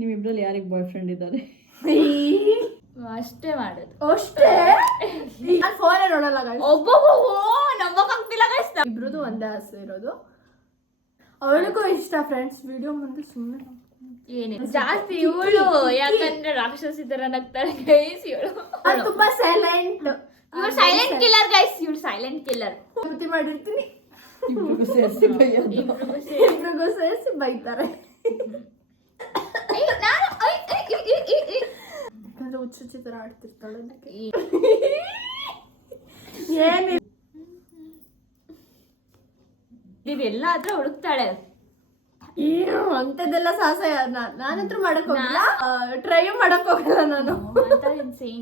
ನಿಮ್ಮಿಬ್ರಲ್ಲಿ ಯಾರಿಗೆ boy friend ಇದ್ದಾರೆ? ಅಷ್ಟೇ ಮಾಡೋದು. ಅಷ್ಟೇ ಫೋನೇ ನೋಡಲ್ಲ ಒಬ್ಬೊಬ್ಬ ನಂಬಕ್ಕಾಗ್ತಿಲ್ಲ ಗೈಸ್. ಇಬ್ರದು ಒಂದೇ ಆಸೆ ಇರೋದು. ಅವಳಿಗೂ ಇಷ್ಟ ಫ್ರೆಂಡ್ಸ್ ವಿಡಿಯೋ ಮುಂದೆ ಸುಮ್ಮನೆ ಏನಿಲ್ಲ ಜಾಸ್ತಿ ಇವಳು, ಯಾಕಂದ್ರೆ ರಾಕ್ಷಸಿ ತರ ನಗ್ತಾಳೆ ಗೈಸ್ ಇವಳು. ತುಂಬಾ ಸೈಲೆಂಟ್. ಇವಳು ಸೈಲೆಂಟ್ ಕಿಲ್ಲರ್ ಗೈಸ್, ಇವಳು ಸೈಲೆಂಟ್ ಕಿಲ್ಲರ್. ಪೂರ್ತಿ ಮಾಡಿರ್ತೀನಿ, ಇಬ್ರಿಗೂ ಸೇರಿಸಿ ಬೈಯೋದು. ಇಬ್ರಿಗೂ ಸೇರಿಸಿ ಬೈತಾರೆ. ಯಾಕಂದ್ರೆ ಹುಚ್ಚುಚ್ಚಿ ತರ ಆಡ್ತಿರ್ತಾಳೆ ಅದಕ್ಕೆ. ಏನಿಲ್ಲ ಇದೆಲ್ಲ ಹತ್ರ ಹುಡುಕ್ತಾಳೆ. ಅಂತದೆಲ್ಲ ಸಾಹಸ ನಾನಂತೂ ಮಾಡಕ್ ಹೋಗಲ್ಲ, ಟ್ರೈ ಮಾಡಕ್ ಹೋಗಲ್ಲ ನಾನು.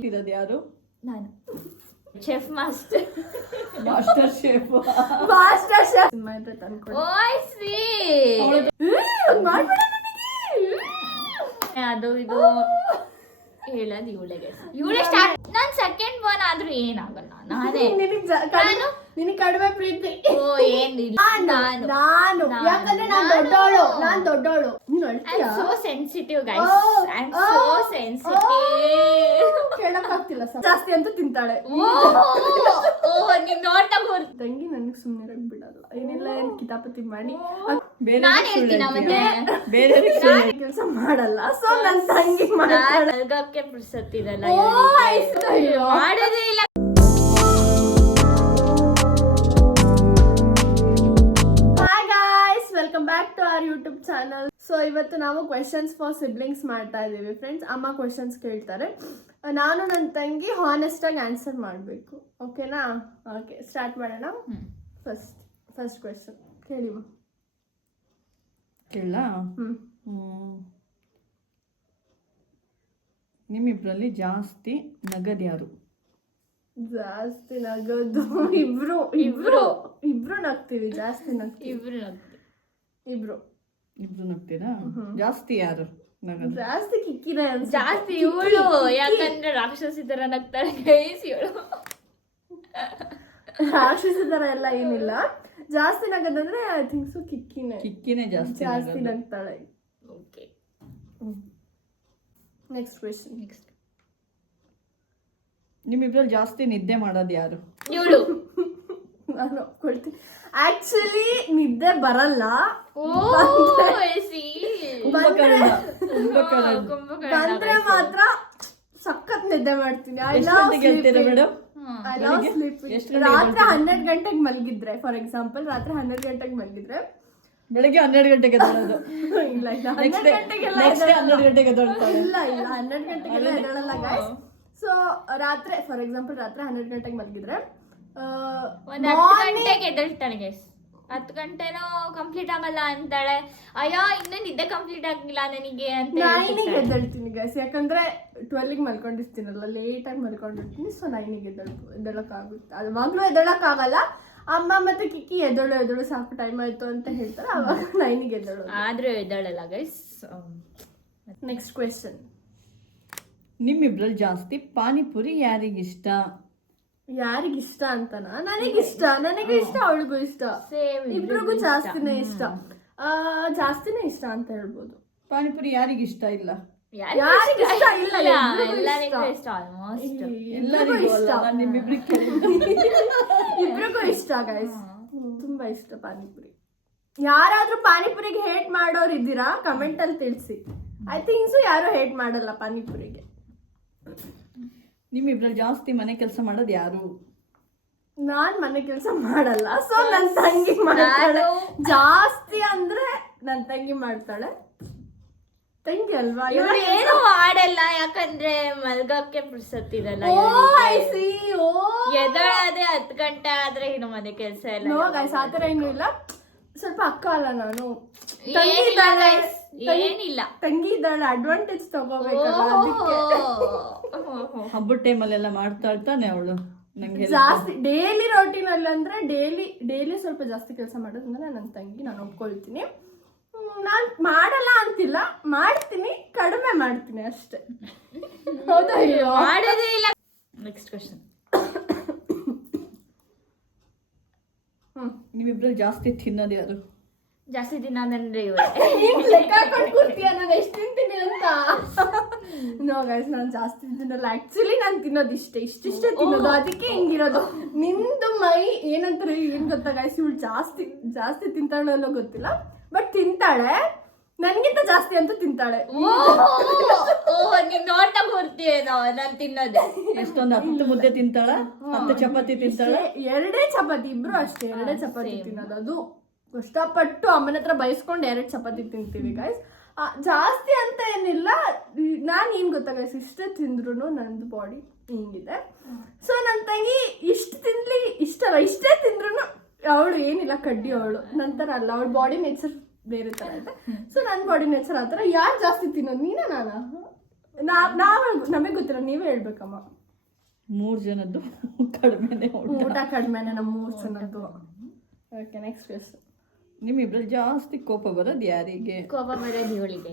ಇರೋದು ಯಾರು? ನಾನು chef master, master chef. Master chef ಅನ್ಕೊಂಡು ಓಯ್ ಶ್ರೀ ಅದು ಇದು ಹೇಳೋದು ಇವಳಿಗೆ. ಇವಳೇ ಸ್ಟಾರ್ಟ್. ನಾನು ಸೆಕೆಂಡ್ ಒನ್ ಆದ್ರೂ ಏನಾಗಲ್ಲ, ನಾನೇ. ನಿನಗೆ ಕಡಿಮೆ ಪ್ರೀತಿ. ಓ ಏನಿಲ್ಲ, ನಾನು ಯಾಕಂದ್ರೆ ನಾನ್ ದೊಡ್ಡೋಳು. I am so sensitive guys, I am so sensitive. ಕೇಳಕ್ ಆಗ್ತಿಲ್ಲ, ಜಾಸ್ತಿ ಅಂತ ತಿಂತಾಳೆ. ಓ ನೀನ್ ನೋಡ್ತಾ ತಂಗಿ ನನಗೆ ಸುಮ್ಮನೆ ಬಿಡಲ್ಲ, ಏನಿಲ್ಲ ಏನ್ ಕಿತಾಪತಿ ಮಾಡಿ ನಾನು ಹೇಳ್ತೀನಿ. ಮತ್ತೆ ಬೇರೆ ಕೆಲಸ ಮಾಡಲ್ಲ, ಸೊ ನನ್ ತಂಗಿ ಮಾಡ್ತಾಳೆ. ಅಲ್ಗಕ್ಕೆ ಬಿಡ್ಸತ್ತಿರಲ್ಲ, ಅಯ್ಯೋ. ಮಾಡೋದೇ ಇಲ್ಲ. Welcome back to our YouTube channel. So ಇವತ್ತು ನಾವು ಕ್ವೆಶನ್ಸ್ ಫಾರ್ ಸಿಬ್ಲಿಂಗ್ಸ್ ಮಾಡ್ತಾ ಇದ್ದೀವಿ ಫ್ರೆಂಡ್ಸ್. ಅಮ್ಮ ಕ್ವೆಶನ್ಸ್ ಕೇಳ್ತಾರೆ, ನಾನು ನನ್ನ ತಂಗಿ ಹಾನೆಸ್ಟ್ ಆಗಿ ಆನ್ಸರ್ ಮಾಡಬೇಕು. ಓಕೆನಾ? ಓಕೆ, ಸ್ಟಾರ್ಟ್ ಮಾಡೋಣ. ಫಸ್ಟ್ ಕ್ವೆಶನ್ ಕೇಳಿ. ಕೇಳ. ನಿಮ್ಮಿಬ್ರಲ್ಲಿ ಜಾಸ್ತಿ ನಗದು ಯಾರು? ಜಾಸ್ತಿ ನಗೋದು ಇಬ್ರು ಇಬ್ರು ಇಬ್ರು ನಗ್ತೀವಿ. ಜಾಸ್ತಿ ನಗ್ತೀವಿ ಇಬ್ರು ನಗ್ತೀರಾ? ಜಾಸ್ತಿ ಯಾರು ನಗದು? ಜಾಸ್ತಿ ಕಿಕ್ಕಿನ ಜಾಸ್ತಿ ಇವಳು, ಯಾಕಂದ್ರೆ ರಾಕ್ಷಸಿ ತರ ನಗ್ತಾಳೆ ಗೈಸ್ ಇವಳು. ರಾಕ್ಷಸಿ ತರ ಎಲ್ಲ ಏನಿಲ್ಲ, ಜಾಸ್ತಿ ನಗದಂದ್ರೆ ಐ ಥಿಂಕ್ ಸೊ ಕಿಕ್ಕಿನೇ ಜಾಸ್ತಿ ನಗ್ತಾಳೆ. Okay, next question. ನಿಮ್ಮಿಬ್ರಲ್ಲಿ ಜಾಸ್ತಿ ನಿದ್ದೆ ಮಾಡೋದು ಯಾರು? ಇವಳು. ನಾನು ಒಪ್ಕೊಳ್ತೀನಿ. ಆಕ್ಚುಲಿ ನಿದ್ದೆ ಬರಲ್ಲ, ಬಂದ್ರೆ ಮಾತ್ರ ಸಖತ್ ನಿದ್ದೆ ಮಾಡ್ತೀನಿ. I love sleeping. ರಾತ್ರಿ 12 ಗಂಟೆಗೆ ಮಲಗಿದ್ರೆ, ಫಾರ್ ಎಕ್ಸಾಂಪಲ್ ರಾತ್ರಿ 12 ಗಂಟೆಗೆ ಮಲಗಿದ್ರೆ ಬೆಳಗ್ಗೆ 12 ಗಂಟೆಗೆ ಎದ್ದೇಳೋದು? ಇಲ್ಲ 12 ಗಂಟೆಗೆಲ್ಲ ಇಲ್ಲ 12 ಗಂಟೆಗೆಲ್ಲ ಎದ್ದೇಳಲ್ಲ ಗೈಸ್. ಸೊ ರಾತ್ರಿ ಫಾರ್ ಎಕ್ಸಾಂಪಲ್ ರಾತ್ರಿ 12 ಗಂಟೆಗೆ ಮಲಗಿದ್ರೆ 10 ಗಂಟೆಗೆ ಎದ್ದೇಳ್ತಾಳೆ ಗೈಸ್. 10 ಗಂಟೆನೋ ಕಂಪ್ಲೀಟ್ ಆಗಲ್ಲ ಅಂತಾಳೆ. ಅಯ್ಯೋ ಇನ್ನೂ ನಿದ್ದೆ ಕಂಪ್ಲೀಟ್ ಆಗಿಲ್ಲ ನನಗೆ ಅಂತ 9ಗೆ ಎದ್ದೇಳ್ತೀನಿ ಗೈಸ್. ಯಾಕಂದ್ರೆ 12ಗೆ ಮಲ್ಕೊಂಡಿರ್ತೀನಲ್ಲ, ಲೇಟಾಗಿ ಮಲ್ಕೊಂಡಿರ್ತೀನಿ. ಸೊ 9ಗೆ ಎದ್ದೇಳಕ್ಕಾಗುತ್ತೆ. ಅವಾಗ್ಲೂ ಎದ್ದೇಳಕ್ಕಾಗಲ್ಲ. ಅಮ್ಮ ಮತ್ತೆ ಕಿಕ್ಕಿ ಎದ್ದೇಳು ಸಾಕು ಟೈಮ್ ಆಯ್ತು ಅಂತ ಹೇಳ್ತಾರೆ, ಅವಾಗ 9ಗೆ ಎದ್ದೇಳೋದು. ಆದ್ರೂ ಎದ್ದೇಳಲ್ಲ ಗೈಸ್. Next question. ನಿಮ್ಮಿಬ್ರಲ್ಲಿ ಜಾಸ್ತಿ ಪಾನಿಪುರಿ ಯಾರಿಗಿಷ್ಟ? ಯಾರಿಗಿಷ್ಟ ಅಂತನಾ? ನನಗೆ ಇಷ್ಟ ಅವಳಿಗೂ ಇಷ್ಟ, ಇಬ್ರಿಗೂ ಜಾಸ್ತಿನೇ ಇಷ್ಟ. ಜಾಸ್ತಿನೇ ಇಷ್ಟ ಅಂತ ಹೇಳ್ಬೋದು. ಪಾನಿಪುರಿ ಯಾರಿಗಿಷ್ಟ ಇಲ್ಲ? ಯಾರಿಗಿಷ್ಟ ಇಲ್ಲ, ಎಲ್ಲರಿಗೂ ಇಷ್ಟ. ಆಲ್ಮೋಸ್ಟ್ ಎಲ್ಲರಿಗೂ ಇಷ್ಟ. ಇಬ್ರಿಗೂ ಇಷ್ಟ ಗೈಸ್, ತುಂಬಾ ಇಷ್ಟ ಪಾನಿಪುರಿ. ಯಾರಾದ್ರೂ ಪಾನಿಪುರಿಗೆ ಹೇಟ್ ಮಾಡೋರು ಇದ್ದೀರಾ? ಕಮೆಂಟ್ ಅಲ್ಲಿ ತಿಳಿಸಿ. ಐ ಥಿಂಕ್ ಸೊ ಯಾರು ಹೇಟ್ ಮಾಡಲ್ಲ ಪಾನಿಪುರಿಗೆ. ನಿಮ್ಮಿಬ್ರಲ್ಲಿ ಜಾಸ್ತಿ ಮನೆ ಕೆಲಸ ಮಾಡೋದು ಯಾರು? ನಾನ್ ಮನೆ ಕೆಲಸ ಮಾಡಲ್ಲ, ಸೊ ನನ್ ತಂಗಿ ಮಾಡ್ತಾಳೆ. ಜಾಸ್ತಿ ಅಂದ್ರೆ ನನ್ ತಂಗಿ ಮಾಡ್ತಾಳೆ. ತಂಗಿ ಅಲ್ವಾ? ಇವಳು ಏನು ಮಾಡಲ್ಲ, ಯಾಕಂದ್ರೆ ಮಲ್ಗಕ್ಕೆ ಬಿಡ್ಸತ್ತಿರಲ್ಲ. ಎದಳಾದೆ 10 ಗಂಟೆ ಆದ್ರೆ ಇನ್ನು ಮನೆ ಕೆಲಸ ಎಲ್ಲ. ನೋ ಗೈಸ್, ಆತರ ಏನೂ ಇಲ್ಲ. ಸ್ವಲ್ಪ ಅಕ್ಕ ಅಲ್ಲ ನಾನು, ಏನಿಲ್ಲ ತಂಗಿ ಇದ್ದಾಳೆ, ಅಡ್ವಾಂಟೇಜ್ ತಗೋಬೇಕಲ್ಲ ಅದಕ್ಕೆ. ಹಬ್ಬದ ಟೈಮಲ್ಲೆಲ್ಲ ಮಾಡ್ತಾ ಇರ್ತಾನೆ ಅವಳು. ನಂಗೆ ಜಾಸ್ತಿ ಡೈಲಿ ರೋಟೀನ್ ಅಲ್ಲಿ ಅಂದ್ರೆ ಡೈಲಿ ಸ್ವಲ್ಪ ಜಾಸ್ತಿ ಕೆಲಸ ಮಾಡೋದ್ರಿಂದ ನನ್ನ ತಂಗಿ, ನಾನು ಒಪ್ಕೊಳ್ತೀನಿ. ನಾನ್ ಮಾಡಲ್ಲ ಅಂತಿಲ್ಲ, ಮಾಡ್ತೀನಿ, ಕಡಿಮೆ ಮಾಡ್ತೀನಿ ಅಷ್ಟೇ. ಹೌದಾ? ಮಾಡೋದೇ ಇಲ್ಲ. Next question. ನಿಮ್ಮಿಬ್ರಲ್ಲಿ ಜಾಸ್ತಿ ತಿನ್ನೋದು ಯಾರು? ಜಾಸ್ತಿ ದಿನ ಅಂದ್ರೆ ಲೆಕ್ಕ ಹಾಕೊಂಡು ಕೂರ್ತೀಯ ನಾನು ಎಷ್ಟು ತಿಂತೀನಿ ಅಂತ? ನೋ ಗೈಸ್ ನಾನು ಜಾಸ್ತಿ ತಿನ್ನಲ್ಲ ಆಕ್ಚುಲಿ ನಾನು ತಿನ್ನೋದು ಇಷ್ಟೇ ತಿನ್ನೋದು ಅದಕ್ಕೆ ಹಿಂಗಿರೋದು ನಿಂದು ಮೈ ಏನಂತಾರೆ ಏನ್ ಗೊತ್ತಾ ಗೈಸ್ ಇವಳು ಜಾಸ್ತಿ ತಿಂತಾಳೆ ಅನ್ನೋ ಗೊತ್ತಿಲ್ಲ ಬಟ್ ತಿಂತಾಳೆ ನನ್ಗಿಂತ ಜಾಸ್ತಿ ಅಂತೂ ತಿಂತಾಳೆ ನೀನ್ ನೋಡ್ತಾ ಕೂರ್ತೀಯೇನೋ ನಾನ್ ತಿನ್ನೋದು ಎಷ್ಟೊಂದು 10 ಮುದ್ದೆ ತಿಂತಾಳ 10 ಚಪಾತಿ ತಿಂತಾಳ 2 ಚಪಾತಿ ಇಬ್ರು ಅಷ್ಟೇ 2 ಚಪಾತಿ ತಿನ್ನೋದು ಅದು ಕಷ್ಟಪಟ್ಟು ಅಮ್ಮನ ಹತ್ರ ಬಯಸ್ಕೊಂಡು 2 ಚಪಾತಿ ತಿಂತೀವಿ ಗೈಸ್ ಜಾಸ್ತಿ ಅಂತ ಏನಿಲ್ಲ ನಾನು ಏನ್ ಗೊತ್ತಾ ಗೈಸ್ ಇಷ್ಟೇ ತಿಂದ್ರು ನಂದು ಬಾಡಿ ಹಿಂಗಿದೆ ಸೊ ನನ್ನ ತಂಗಿ ಇಷ್ಟೇ ತಿಂದ್ರು ಅವಳು ಏನಿಲ್ಲ ಕಡ್ಡಿ ಅವಳು ನಂತರ ಅಲ್ಲ ಅವಳ ಬಾಡಿ ನೇಚರ್ ಬೇರೆ ತರ ಇದೆ ಸೊ ನನ್ನ ಬಾಡಿ ನೇಚರ್ ಆ ಥರ ಯಾರು ಜಾಸ್ತಿ ತಿನ್ನೋದು ನೀನ ನಮಗೆ ಗೊತ್ತಿಲ್ಲ ನೀವೇ ಹೇಳ್ಬೇಕಮ್ಮ 3 ಜನದ್ದು ಕಡಿಮೆನೆ ಊಟ ಕಡಿಮೆನೆ ನಮ್ಮ 3 ಜನದ್ದು ಓಕೆ ನೆಕ್ಸ್ಟ್ ಕ್ವೆಶ್ಚನ್ ನಿಮ್ಮಿಬ್ರಲ್ಲಿ ಜಾಸ್ತಿ ಕೋಪ ಬರೋದು ಯಾರಿಗೆ? ಕೋಪ ಬರೋದು ಇವಳಿಗೆ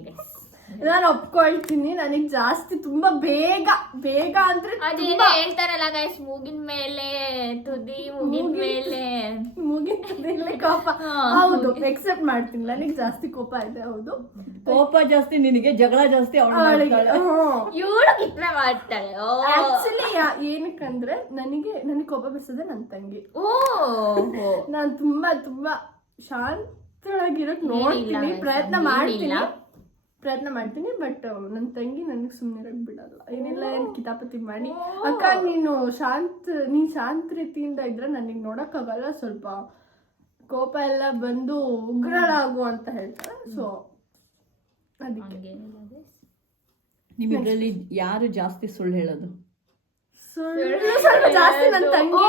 ನಾನು ಒಪ್ಕೊಳ್ತೀನಿ ನನಗೆ ಜಾಸ್ತಿ ತುಂಬಾ ಬೇಗ ಅಂದ್ರೆ ಅದೇನೋ ಹೇಳ್ತಾರಲ್ಲ ಗೈಸ್ ಮೂಗಿನ ಮೇಲೆ ತುದಿ ಮುಗಿನ ಮೇಲೆ ಕೋಪ ಹೌದು ಎಕ್ಸೆಪ್ಟ್ ಮಾಡ್ತೀನಿ ನನಗೆ ಜಾಸ್ತಿ ಕೋಪ ಇದೆ ಹೌದು ಕೋಪ ಜಾಸ್ತಿ ನಿನಗೆ ಜಗಳ ಜಾಸ್ತಿ ಅವಳಿಗೆ ಇವಳು ಕಿತ್ನೆ ಮಾಡ್ತಾಳೆ ಆಕ್ಚುಲಿ ಏನಕ್ಕಂದ್ರೆ ನನಗೆ ಕೋಪ ಬಿಡಿಸೋದೆ ನನ್ನ ತಂಗಿ ನಾನು ತುಂಬಾ ಶಾಂತಳಾಗಿರೋಕ್ ನೋಡ್ತೀನಿ ಪ್ರಯತ್ನ ಮಾಡ್ತೀನಿ ಬಟ್ ನನ್ನ ತಂಗಿ ನನಗೆ ಸುಮ್ಮನೆ ಬಿಡಲ್ಲ ಏನೆಲ್ಲ ಕಿತಾಪತಿ ಮಾಡಿ ಅಕ್ಕ ನೀನು ಶಾಂತ ರೀತಿಯಿಂದ ಇದ್ರೆ ನನಗೆ ನೋಡೋಕ್ಕಾಗಲ್ಲ ಸ್ವಲ್ಪ ಕೋಪ ಎಲ್ಲ ಬಂದು ಉಗ್ರಳಾಗು ಅಂತ ಹೇಳ್ತಾರೆ ಸೊ ಅದಕ್ಕೆ ನಿಮ್ಮಿಬ್ರಲ್ಲಿ ಯಾರು ಜಾಸ್ತಿ ಸುಳ್ಳು ಹೇಳೋದು? ಸ್ವಲ್ಪ ಜಾಸ್ತಿ ನನ್ನ ತಂಗಿ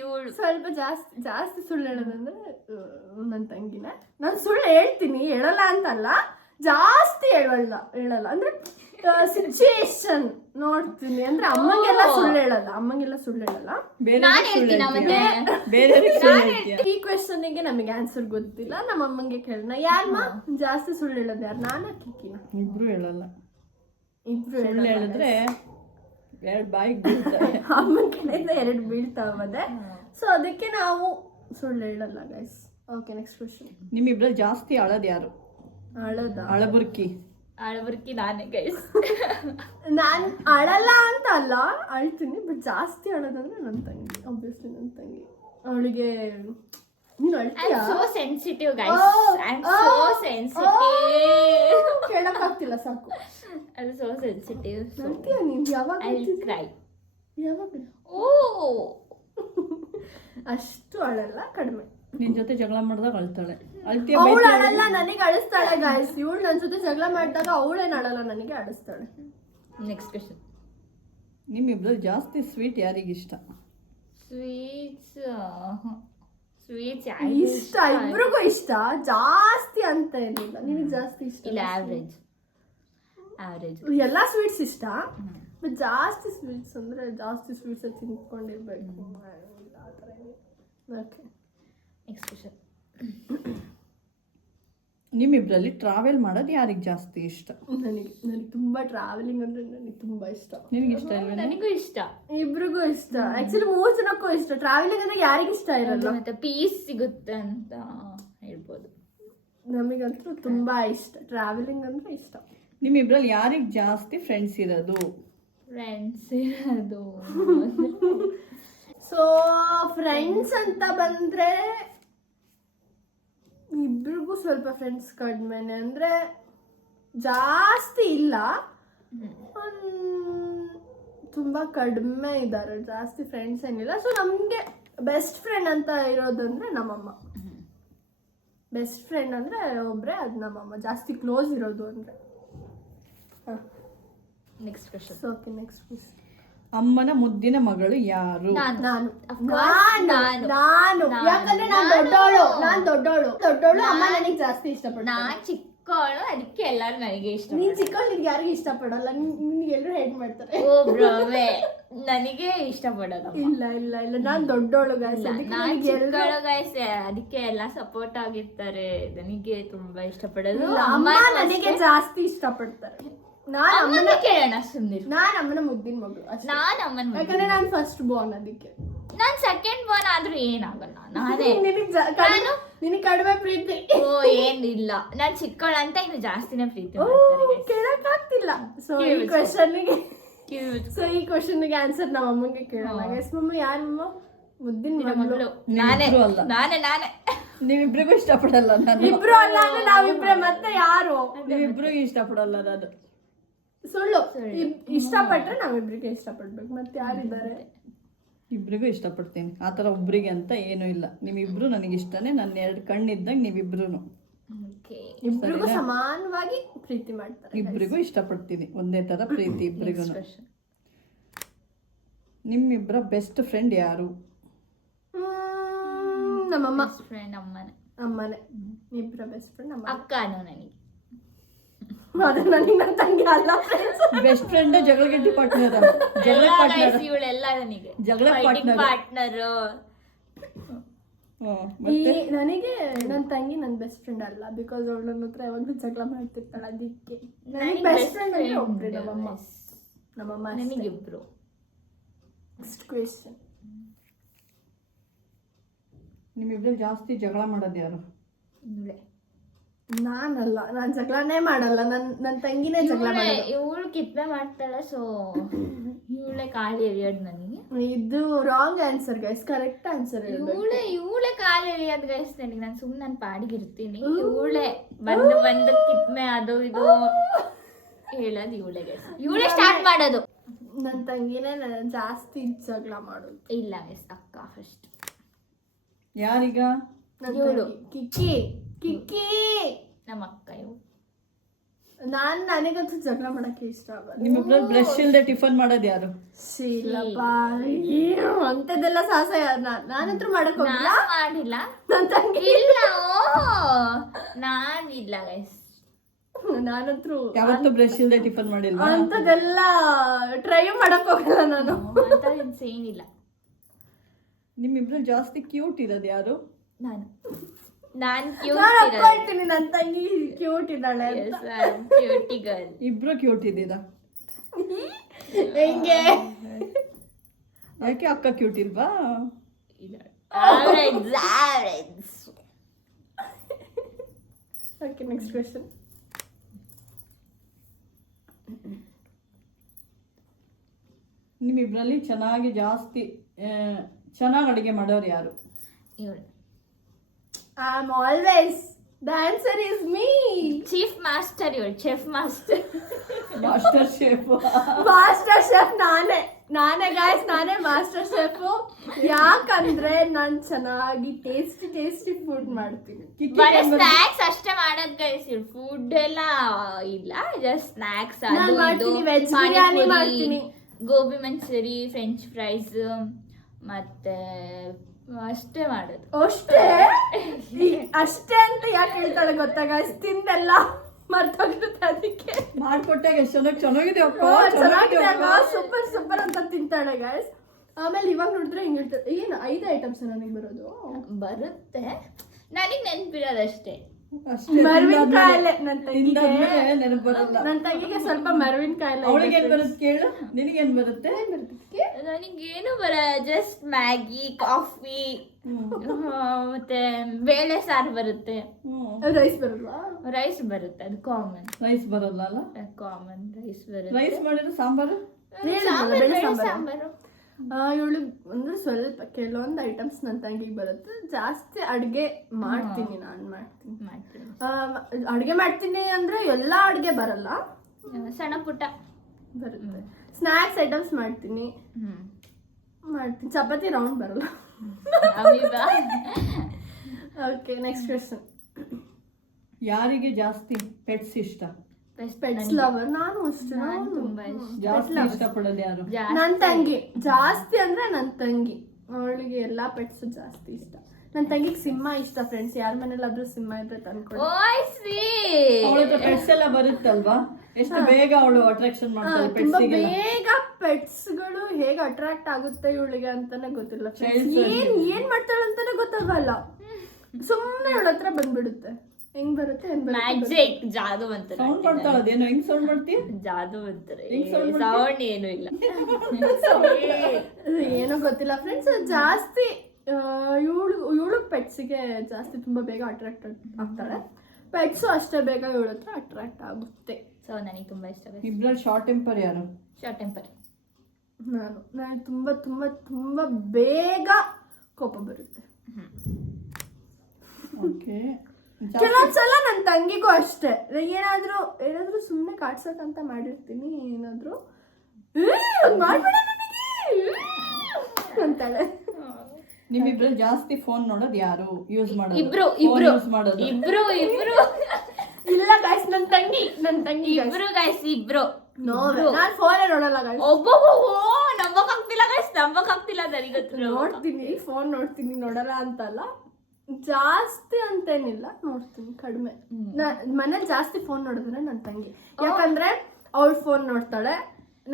ಇವಳು ಸ್ವಲ್ಪ ಜಾಸ್ತಿ ಸುಳ್ಳು ಹೇಳೋದಂದ್ರೆ ನನ್ನ ತಂಗಿನ ನಾನು ಸುಳ್ಳು ಹೇಳ್ತೀನಿ ಹೇಳಲ್ಲ ಅಂತಲ್ಲ ಜಾಸ್ತಿ ಹೇಳಲ್ಲ ಅಂದ್ರೆ ಸಿಚುಯೇಷನ್ ನೋಡ್ತೀನಿ ಅಂದ್ರೆ ಅಮ್ಮಗೆಲ್ಲ ಸುಳ್ಳು ಹೇಳಲ್ಲ ಈ ಕ್ವೆಶ್ಚನ್ಗೆ ನಮಗೆ ಆನ್ಸರ್ ಗೊತ್ತಿಲ್ಲ ನಮ್ಮ ಅಮ್ಮಂಗೆ ಕೇಳೋಣ ಯಾರಮ್ಮ ಜಾಸ್ತಿ ಸುಳ್ಳು ಹೇಳೋದು ಯಾರು ನಾನಾ ಕಿಕ್ಕಿನ ಇಬ್ರು ಹೇಳಲ್ಲ ಇಬ್ರು ಹೇಳಿದ್ರೆ 2 ಬಾಯಿಗೆ ಬೀಳ್ತಾರೆ ಅಮ್ಮನ ಕಡೆಯಿಂದ 2 ಬೀಳ್ತಾವೆ ಸೊ ಅದಕ್ಕೆ ನಾವು ಸುಳ್ಳು ಹೇಳಲ್ಲ ಗೈಸ್ ಓಕೆ ನೆಕ್ಸ್ಟ್ ಕ್ವೆಶ್ಚನ್ ನಿಮ್ಮಿಬ್ರಲ್ಲಿ ಜಾಸ್ತಿ ಅಳೋದು ಯಾರು? ಅಳಬುರ್ಕಿ ನಾನೇ ಗೈಸ್ ನಾನು ಅಳಲ್ಲ ಅಂತ ಅಲ್ಲ ಅಳ್ತೀನಿ ಬಟ್ ಜಾಸ್ತಿ ಅಳೋದಂದ್ರೆ ನನ್ನ ತಂಗಿ ಆಬ್ವಿಯಸ್ಲಿ ನನ್ನ ತಂಗಿ ಅವಳಿಗೆ ನೀನು ಅಳ್ತೀಯಾ so sensitive guys I am so sensitive ಕೇಳಕ್ಕಾಗ್ತಿಲ್ಲ ಸಾಕು ಅದು ಸೋ ಸೆನ್ಸಿಟಿವ್ ಅಳ್ತೀಯಾ ನೀನು ಯಾವಾಗ ಐ ವಿಲ್ ಕ್ರೈ ಯಾವಾಗ ಅಷ್ಟು ಅಳಲ್ಲ ಕಡಿಮೆ ನಿನ್ ಜೊತೆ ಜಗಳ ಮಾಡಿದಾಗ ಅಳ್ತಾಳೆ ಅವಳು ಅಳಲ್ಲ ನನಗೆ ಅಳಿಸ್ತಾಳೆ ಗಾಯ್ಸ್ ಇವಳು ನನ್ನ ಜೊತೆ ಜಗಳ ಮಾಡಿದಾಗ ಅವಳೇನು ಅಳಲ್ಲ ನನಗೆ ಅಳಿಸ್ತಾಳೆ ನೆಕ್ಸ್ಟ್ ಕ್ವೆಶ್ಚನ್ ನಿಮ್ಮಿಬ್ರಲ್ಲಿ ಜಾಸ್ತಿ ಸ್ವೀಟ್ ಯಾರಿಗಿಷ್ಟ? ಸ್ವೀಟ್ಸ್ ಇಷ್ಟ ಇಬ್ರಿಗೂ ಇಷ್ಟ ಜಾಸ್ತಿ ಅಂತ ಏನಿಲ್ಲ ನಿನಗೆ ಜಾಸ್ತಿ ಇಷ್ಟ ಇಲ್ಲ ಆವ್ರೇಜ್ ಎಲ್ಲ ಸ್ವೀಟ್ಸ್ ಇಷ್ಟ ಬಟ್ ಜಾಸ್ತಿ ಸ್ವೀಟ್ಸ್ ಅಂದ್ರೆ ಜಾಸ್ತಿ ಸ್ವೀಟ್ಸ್ ತಿನ್ಕೊಂಡಿರ್ಬೇಕು ಓಕೆ ನೆಕ್ಸ್ಟ್ ಕ್ವೆಶ್ಚನ್ ನಿಮ್ಮಿಬ್ರಲ್ಲಿ ಟ್ರಾವೆಲ್ ಮಾಡೋದು ಯಾರಿಗೆ ಜಾಸ್ತಿ ಇಷ್ಟ? ನನಗೆ ತುಂಬಾ ಟ್ರಾವೆಲಿಂಗ್ ಅಂದ್ರೆ ನನಗೆ ತುಂಬಾ ಇಷ್ಟ. ನಿನಗೆ ಇಷ್ಟ ಇಲ್ವಾ? ನನಗೂ ಇಷ್ಟ, ಇಬ್ರಿಗೂ ಇಷ್ಟ. ಆಕ್ಚುಲಿ 3 ಜನಕ್ಕೂ ಇಷ್ಟ. ಟ್ರಾವೆಲಿಂಗ್ ಅಂದ್ರೆ ಯಾರಿಗೆ ಇಷ್ಟ ಇರಲ್ಲ, ಮತ್ತೆ ಪೀಸ್ ಸಿಗುತ್ತೆ ಅಂತ ಹೇಳ್ಬೋದು. ನಮಗಂತೂ ತುಂಬಾ ಇಷ್ಟ, ಟ್ರಾವೆಲಿಂಗ್ ಅಂದ್ರೆ ಇಷ್ಟ. ನಿಮ್ಮಿಬ್ರಲ್ಲಿ ಯಾರಿಗೆ ಜಾಸ್ತಿ ಫ್ರೆಂಡ್ಸ್ ಇರೋದು? ಸೊ ಫ್ರೆಂಡ್ಸ್ ಅಂತ ಬಂದ್ರೆ ಇಬ್ರಿಗೂ ಸ್ವಲ್ಪ ಫ್ರೆಂಡ್ಸ್ ಕಡಿಮೆನೆ, ಅಂದ್ರೆ ಜಾಸ್ತಿ ಇಲ್ಲ, ತುಂಬಾ ಕಡಿಮೆ ಇದ್ದಾರೆ, ಜಾಸ್ತಿ ಫ್ರೆಂಡ್ಸ್ ಏನಿಲ್ಲ. ಸೊ ನಮ್ಗೆ ಬೆಸ್ಟ್ ಫ್ರೆಂಡ್ ಅಂತ ಇರೋದಂದ್ರೆ ನಮ್ಮಮ್ಮ. ಬೆಸ್ಟ್ ಫ್ರೆಂಡ್ ಅಂದ್ರೆ ಒಬ್ರೆ, ಅದು ನಮ್ಮಮ್ಮ. ಜಾಸ್ತಿ ಕ್ಲೋಸ್ ಇರೋದು ಅಂದ್ರೆ. Next question. Okay, next please. ಅಮ್ಮನ ಮುದ್ದಿನ ಮಗಳು ಯಾರು? ನಾನು. ಯಾಕಂದ್ರೆ ನಾನು ದೊಡ್ಡೋಳು. ಅಮ್ಮ ನನಗೆ ಜಾಸ್ತಿ ಇಷ್ಟಪಡ್ತಾರೆ. ನಾನ್ ಚಿಕ್ಕವಳು, ಅದಕ್ಕೆ ಎಲ್ಲಾರು ನನಗೆ ಇಷ್ಟ. ನೀನ್ ಚಿಕ್ಕವಳು, ನಿನ್ಗೆ ಯಾರಿಗೂ ಇಷ್ಟಪಡಲ್ಲ, ನಿನ್ಗೆ ಎಲ್ಲರೂ ಹೇಟ್ ಮಾಡ್ತಾರೆ. ಓ ಬ್ರೋವೆ, ನನಗೆ ಇಷ್ಟಪಡೋದು. ಇಲ್ಲ ನಾನ್ ದೊಡ್ಡೋಳು ಗಾಯ್ಸ್, ನಾನ್ ಚಿಕ್ಕವಳು ಗಾಯ್ಸ್, ಅದಕ್ಕೆ ಎಲ್ಲ ಸಪೋರ್ಟ್ ಆಗಿರ್ತಾರೆ. ನನಗೆ ತುಂಬಾ ಇಷ್ಟಪಡೋದು. ಅಮ್ಮ ನನಗೆ ಜಾಸ್ತಿ ಇಷ್ಟಪಡ್ತಾರೆ. ನಾನ್ ಅಮ್ಮನ ಮುದ್ದಿನ ಮಗಳು. ಯಾಕಂದ್ರೆ ನಾನು ಫಸ್ಟ್ ಬೋರ್ನ್, ಅದಕ್ಕೆ. ನಾನ್ ಸೆಕೆಂಡ್ ಒನ್ ಆದ್ರೂ ಏನಾಗಲ್ಲ ನಾನೇ ನಿನಗೆ ಕಡಿಮೆ ಪ್ರೀತಿ ಓ ಏನಿಲ್ಲ ನಾನ್ ಚಿಕ್ಕವಳ ಅಂತ ಇನ್ನು ಜಾಸ್ತಿನೇ ಪ್ರೀತಿ ಮಾಡ್ತಾರೆ guys. ಕೇಳಕ್ ಆಗ್ತಿಲ್ಲ. ಸೊ ಈ ಕ್ವಶನ್ಗೆ ಆನ್ಸರ್ ನಮ್ಮ ಅಮ್ಮಂಗೆ ಕೇಳೋಣ. ಗೈಸ್ ಮಮ್ಮ ಯಾರಮ್ಮ ಮುದ್ದಿನ ಮಗಳು? ನಾನೇ ಇಬ್ರು ಅಲ್ಲ. ನಾನೇ ನೀವಿಬ್ರಿಗೂ ಇಷ್ಟಪಡಲ್ಲ ನಾನು. ಇಬ್ರು ಅಲ್ಲ ಅಂದ್ರೆ ನಾವಿಬ್ರೆ, ಮತ್ತೆ ಯಾರು? ನೀವಿಬ್ರಿಗೂ ಇಷ್ಟಪಡಲ್ಲ ನಾನು. ಸುಳ್ಳು. ಇಷ್ಟಪಟ್ರೆ ನಾವಿಬ್ರಿಗೆ ಇಷ್ಟಪಡ್ಬೇಕು, ಮತ್ತೆ ಯಾರಿದ್ದಾರೆ? ಇಬ್ರಿಗೂ ಇಷ್ಟಪಡ್ತೀನಿ. ಆ ಥರ ಒಬ್ರಿಗೆ ಅಂತ ಏನೂ ಇಲ್ಲ. ನೀವಿಬ್ರು ನನಗೆ ಇಷ್ಟನೇ. ನನ್ನ 2 ಕಣ್ಣಿದ್ದಂಗೆ ನೀವಿಬ್ರು. ಇಬ್ರಿಗೂ ಸಮಾನವಾಗಿ ಪ್ರೀತಿ ಮಾಡ್ತಾರೆ. ಇಬ್ರಿಗೂ ಇಷ್ಟಪಡ್ತೀನಿ. ಒಂದೇ ಥರ ಪ್ರೀತಿ ಇಬ್ರಿಗೂ. ನಿಮ್ಮಿಬ್ಬರ ಬೆಸ್ಟ್ ಫ್ರೆಂಡ್ ಯಾರು? ನಮ್ಮಮ್ಮ. ಫ್ರೆಂಡ್ ಅಮ್ಮನೇ. ಇಬ್ಬರ ಬೆಸ್ಟ್ ಫ್ರೆಂಡ್ ನಮ್ಮ ಅಕ್ಕನೂ ನನಗೆ. ಅದು ನನಗೆ ನನ್ನ ತಂಗಿ ಅಲ್ಲ. ಬೆಸ್ಟ್ ಫ್ರೆಂಡ್ ಜಗಳಗಟ್ಟಿ ಪಾರ್ಟ್ನರ್. ಇವಳೆಲ್ಲ ನನಗೆ ಜಗಳ ಪಾರ್ಟ್ನರ್. ನನಗೆ ನನ್ನ ತಂಗಿ ನನ್ನ ಬೆಸ್ಟ್ ಫ್ರೆಂಡ್ ಅಲ್ಲ, ಬಿಕಾಸ್ ಅವಳು ನನ್ನ ಹತ್ರ ಯಾವಾಗಲೂ ಜಗಳ ಮಾಡ್ತಿರ್ತಾಳೆ. ಅದಕ್ಕೆ ನನಗೆ ಬೆಸ್ಟ್ ಫ್ರೆಂಡ್ ಅಂದ್ರೆ ಒಬ್ರು ನಮ್ಮಮ್ಮ. ನನಗಿಬ್ರು. Next question. ನಿಮ್ಮಿಬ್ರಲ್ಲಿ ಜಾಸ್ತಿ ಜಗಳ ಮಾಡೋದು ಯಾರು? ನಾನಲ್ಲ, ನಾನು ಜಗಳನೇ ಮಾಡಲ್ಲ. ನನ್ನ ತಂಗಿನೇ ಜಗಳ ಮಾಡೋದು. ಇವಳು ಕಿತ್ನೆ ಮಾಡ್ತಾಳೆ, ಸೊ ಇವಳೆ ಕಾಲು ಎಳಿಯೋದು ನನಗೆ. ಇದು wrong answer guys, correct answer. ಇವಳೆ ಕಾಲು ಎಳಿಯೋದು ಗೈಸ್ ನನಗೆ. ನಾನು ಸುಮ್ಮನೆ ನನ್ನ ಪಾಡಿಗಿರ್ತೀನಿ. ಇವಳೆ ಬಂದು ಕಿತ್ಮೆ ಅದು ಇದು ಹೇಳೋದು ಇವಳೆ ಗೈಸ್. ಇವಳೆ ಸ್ಟಾರ್ಟ್ ಮಾಡೋದು. ನನ್ನ ತಂಗಿನೇ ಜಾಸ್ತಿ ಜಗಳ ಮಾಡೋದು. ಇಲ್ಲ ಗೈಸ್, ಅಕ್ಕ ಫಸ್ಟ್. ಯಾರೀಗ? ಇವಳು ಕಿಕ್ಕಿ ನಮ್ಮ ಅಕ್ಕ. ಇವಳು ನನಗಂತೂ ಜಗಳ ಮಾಡಕ್ಕೆ ಇಷ್ಟ ಆಗಲ್ಲ. ನಿಮ್ಮಿಬ್ರಲ್ಲಿ ಬ್ರಷ್ ಇಲ್ಲದೆ ಟಿಫನ್ ಮಾಡೋದು ಯಾರು? ಶೀಲಪ್ಪ, ಅಂತದೆಲ್ಲ ಸಾಹಸ ನಾನಂತೂ ಮಾಡಕ್ ಹೋಗಿಲ್ಲ. ಮಾಡಿಲ್ಲ ನನ್ನ ತಂಗಿ ಇಲ್ಲ. ನಾನಿಲ್ಲ ಗೈಸ್. ನಾನಂತೂ ಯಾವತ್ತೂ ಬ್ರಷ್ ಇಲ್ಲದೆ ಟಿಫನ್ ಮಾಡಿಲ್ಲ. ಅಂತದೆಲ್ಲ ಟ್ರೈ ಮಾಡಕ್ ಹೋಗಲ್ಲ ನಾನು. ಏನಿಲ್ಲ. ನಿಮ್ಮಿಬ್ರಲ್ಲಿ ಜಾಸ್ತಿ ಕ್ಯೂಟ್ ಇರೋದು ಯಾರು? ನಾನು ಅನ್ಕೊಳ್ತೀನಿ ನನ್ನ ತಂಗಿ ಕ್ಯೂಟ್ ಇದ್ದಾಳೆ. Cutie girl. ಇಬ್ರು ಕ್ಯೂಟ್ ಇದ್ದೀರಾ? ಹೆಂಗೆ? ಯಾಕೆ ಅಕ್ಕ ಕ್ಯೂಟ್ ಇಲ್ವಾ? Okay, next question. ನಿಮ್ಮಿಬ್ರಲ್ಲಿ ಜಾಸ್ತಿ ಚೆನ್ನಾಗಿ ಅಡುಗೆ ಮಾಡೋರು ಯಾರು? ಇವಳು. I'm always. The answer is me. Chief master ಇವಳು. Chef master. Master chef. Master chef ನಾನೇ ಗಾಯ್ಸ್. ನಾನೇ ಮಾಸ್ಟರ್ ಶೆಫ್. ಯಾಕಂದ್ರೆ ನಾನು ಚೆನ್ನಾಗಿ ಟೇಸ್ಟಿ ಫುಡ್ ಮಾಡ್ತೀನಿ. ಬರೀ ಸ್ನಾಕ್ಸ್ ಅಷ್ಟೇ ಮಾಡೋದು ಗೈಸ್. ಫುಡ್ ಎಲ್ಲ ಇಲ್ಲ, ಜಸ್ಟ್ ಸ್ನಾಕ್ಸ್. ಅದು ಮಾಡ್ತೀನಿ, ವೆಜ್ ಬಿರಿಯಾನಿ ಮಾಡ್ತೀನಿ, ಗೋಬಿ ಮಂಚೂರಿ, ಫ್ರೆಂಚ್ ಫ್ರೈಸ್, ಮತ್ತೆ ಅಷ್ಟೇ ಮಾಡೋದು. ಅಷ್ಟೇ ಅಂತ ಯಾಕೆ ಹೇಳ್ತಾಳೆ ಗೊತ್ತಾ ಗೈಸ್? ತಿಂದೆಲ್ಲ ಮರ್ತೋಗಿರುತ್ತೆ, ಅದಕ್ಕೆ ಮಾಡ್ಕೊಟ್ಟಾಗ ಚೆನ್ನಾಗಿದೆ ಸೂಪರ್ ಅಂತ ತಿಂತಾಳೆ ಗೈಸ್. ಆಮೇಲೆ ಇವಾಗ ನೋಡಿದ್ರೆ ಹಿಂಗೆ ಹೇಳ್ತಾರೆ, ಏನು 5 ಐಟಮ್ಸ್ ನನಗೆ ಬರೋದು? ಬರುತ್ತೆ, ನನಗೆ ನೆನಪಿರೋದಷ್ಟೇ. ಮರವಿನ ಕಾಯಿಲೆ ನನ್ನ ತಂಗಿಗೆ ಸ್ವಲ್ಪ ಮರವಿನ ಕಾಯಿಲೆ. ಅವಳಿಗೆ ಏನ್ ಬರುತ್ತೆ ಕೇಳು? ನಿನಗೇನ್ ಬರುತ್ತೆ? ನನಗೇನು ಜಸ್ಟ್ ಮ್ಯಾಗಿ, ಕಾಫಿ, ಮತ್ತೆ ಬೇಳೆ ಸಾರು ಬರುತ್ತೆ. ರೈಸ್ ಬರಲ್ವಾ? ರೈಸ್ ಬರುತ್ತೆ, ಅದು ಕಾಮನ್. ರೈಸ್ ಬರಲ್ಲ ಅಲ್ಲ? ಕಾಮನ್ ರೈಸ್ ಬರುತ್ತೆ. ರೈಸ್ ಮಾಡಿದ್ರೆ ಸಾಂಬಾರು? ಸಾಂಬಾರು ಇವಳು ಅಂದ್ರೆ ಸ್ವಲ್ಪ ಕೆಲವೊಂದು ಐಟಮ್ಸ್ ನನ್ನ ತಂಗಿಗೆ ಬರುತ್ತೆ. ಜಾಸ್ತಿ ಅಡುಗೆ ಮಾಡ್ತೀನಿ, ನಾನು ಅಡುಗೆ ಮಾಡ್ತೀನಿ ಅಂದ್ರೆ ಎಲ್ಲ ಅಡುಗೆ ಬರಲ್ಲ, ಸಣ್ಣ ಪುಟ್ಟ ಬರುತ್ತೆ. ಸ್ನ್ಯಾಕ್ಸ್ ಐಟಮ್ಸ್ ಮಾಡ್ತೀನಿ. ಚಪಾತಿ ರೌಂಡ್ ಬರಲ್ಲ. Okay, next question. ಯಾರಿಗೆ ಜಾಸ್ತಿ ಪೆಟ್ಸ್ ಇಷ್ಟ? Pets lover. ನಾನು ಅಷ್ಟೇ, ತುಂಬಾ ಜಾಸ್ತಿ ಇಷ್ಟಪಡೋದು ಯಾರು? ನನ್ನ ತಂಗಿ. ಜಾಸ್ತಿ ಅಂದ್ರೆ ನನ್ನ ತಂಗಿ, ಅವಳಿಗೆ ಎಲ್ಲಾ ಪೆಟ್ಸ್ ಜಾಸ್ತಿ ಇಷ್ಟ. ನನ್ನ ತಂಗಿಗೆ ಸಿಂಹ ಇಷ್ಟ ಫ್ರೆಂಡ್ಸ್. ಯಾರ ಮನೇಲಾದ್ರೂ ಸಿಂಹ ಇದ್ರೆ ತಂದ್ಕೊಂಡು. ಅವಳಿಗೆ ಪೆಟ್ಸ್ ಎಲ್ಲ ಬರುತ್ತಲ್ವಾ? ಎಷ್ಟು ಬೇಗ ಅವಳು ಅಟ್ರಾಕ್ಷನ್ ಮಾಡ್ತಾಳೆ ತುಂಬಾ ಪೆಟ್ಸ್. ಬೇಗ ಪೆಟ್ಸ್ಗಳು ಹೇಗೆ ಅಟ್ರಾಕ್ಟ್ ಆಗುತ್ತೆ ಇವಳಿಗೆ ಅಂತಾನೆ ಗೊತ್ತಿಲ್ಲ. ಏನ್ ಮಾಡ್ತಾಳೆ ಅಂತಾನೆ ಗೊತ್ತಾಗಲ್ಲ. ಸುಮ್ಮನೆ ಇವಳ ಹತ್ರ ಬಂದ್ಬಿಡುತ್ತೆ. ಹೆಂಗ್ ಬರುತ್ತೆ ಹೆಂಗ್ ಬರುತ್ತೆ ಮ್ಯಾಜಿಕ್ ಜಾದು ಅಂತಾರೆ ಸೌಂಡ್ ಮಾಡ್ತಾಳ ಅದೇನೋ ಹೆಂಗ್ ಸೌಂಡ್ ಮಾಡ್ತೀಯ? ಜಾದು ಅಂತಾರೆ ಹೆಂಗ್ sound ಮಾಡ್ತೀಯ? ಸೌಂಡ್ ಏನು ಇಲ್ಲ ಏನೋ ಗೊತ್ತಿಲ್ಲ ಫ್ರೆಂಡ್ಸ್. ಜಾಸ್ತಿ ಇವಳು ಪೆಟ್ಸಿಗೆ ಜಾಸ್ತಿ ತುಂಬಾ ಬೇಗ ಅಟ್ರಾಕ್ಟ್ ಆಗ್ತಾಳೆ. ಪೆಟ್ಸು ಅಷ್ಟೇ ಬೇಗ ಇವಳ ಹತ್ರ ಅಟ್ರಾಕ್ಟ್ ಆಗುತ್ತೆ. ಸೊ ನನಗೆ ತುಂಬಾ ಇಷ್ಟ ಇಬ್ರಲ್ಲಿ ಶಾರ್ಟ್ ಟೆಂಪರ್ ಯಾರು? Short temper. ನಾನು ತುಂಬಾ ತುಂಬಾ ತುಂಬಾ ಬೇಗ ಕೋಪ ಬರುತ್ತೆ. ಓಕೆ. ಕೆಲವೊಂದ್ಸಲ ನನ್ನ ತಂಗಿಗೂ ಅಷ್ಟೇ. ಏನಾದ್ರೂ ಸುಮ್ಮನೆ ಕಾಡ್ಸಕ್ಕಂತ ಮಾಡಿರ್ತೀನಿ, ಏನಾದ್ರು ಮಾಡ್ಬೇಡ ಅಂತಾಳೆ. ನಿಮ್ಮಿಬ್ರಲ್ಲಿ ಜಾಸ್ತಿ ಫೋನ್ ನೋಡೋದು ಯಾರು? ಯೂಸ್ ಮಾಡೋದು? ಇಬ್ರು ಯೂಸ್ ಮಾಡೋದು ಇಬ್ರು ಇಲ್ಲ ಗಾಯ್ಸ್, ನನ್ನ ತಂಗಿ ಇಬ್ರು ಗೈಸ್ ಇಬ್ರು. ನಾನು ಫೋನೇ ನೋಡಲ್ಲ ಗಾಯ್ಸ್. ನಂಬಕ್ಕಾಗ್ತಿಲ್ಲ ನನಗಂತೂ. ನೋಡ್ತೀನಿ, ಫೋನ್ ನೋಡ್ತೀನಿ, ನೋಡಲ್ಲ ಅಂತಲ್ಲ, ಜಾಸ್ತಿ ಅಂತೇನಿಲ್ಲ, ನೋಡ್ತೀನಿ ಕಡಿಮೆ. ಮನೇಲಿ ಜಾಸ್ತಿ ಫೋನ್ ನೋಡಿದ್ರೆ ನನ್ನ ತಂಗಿ. ಯಾಕಂದ್ರೆ ಅವಳು ಫೋನ್ ನೋಡ್ತಾಳೆ,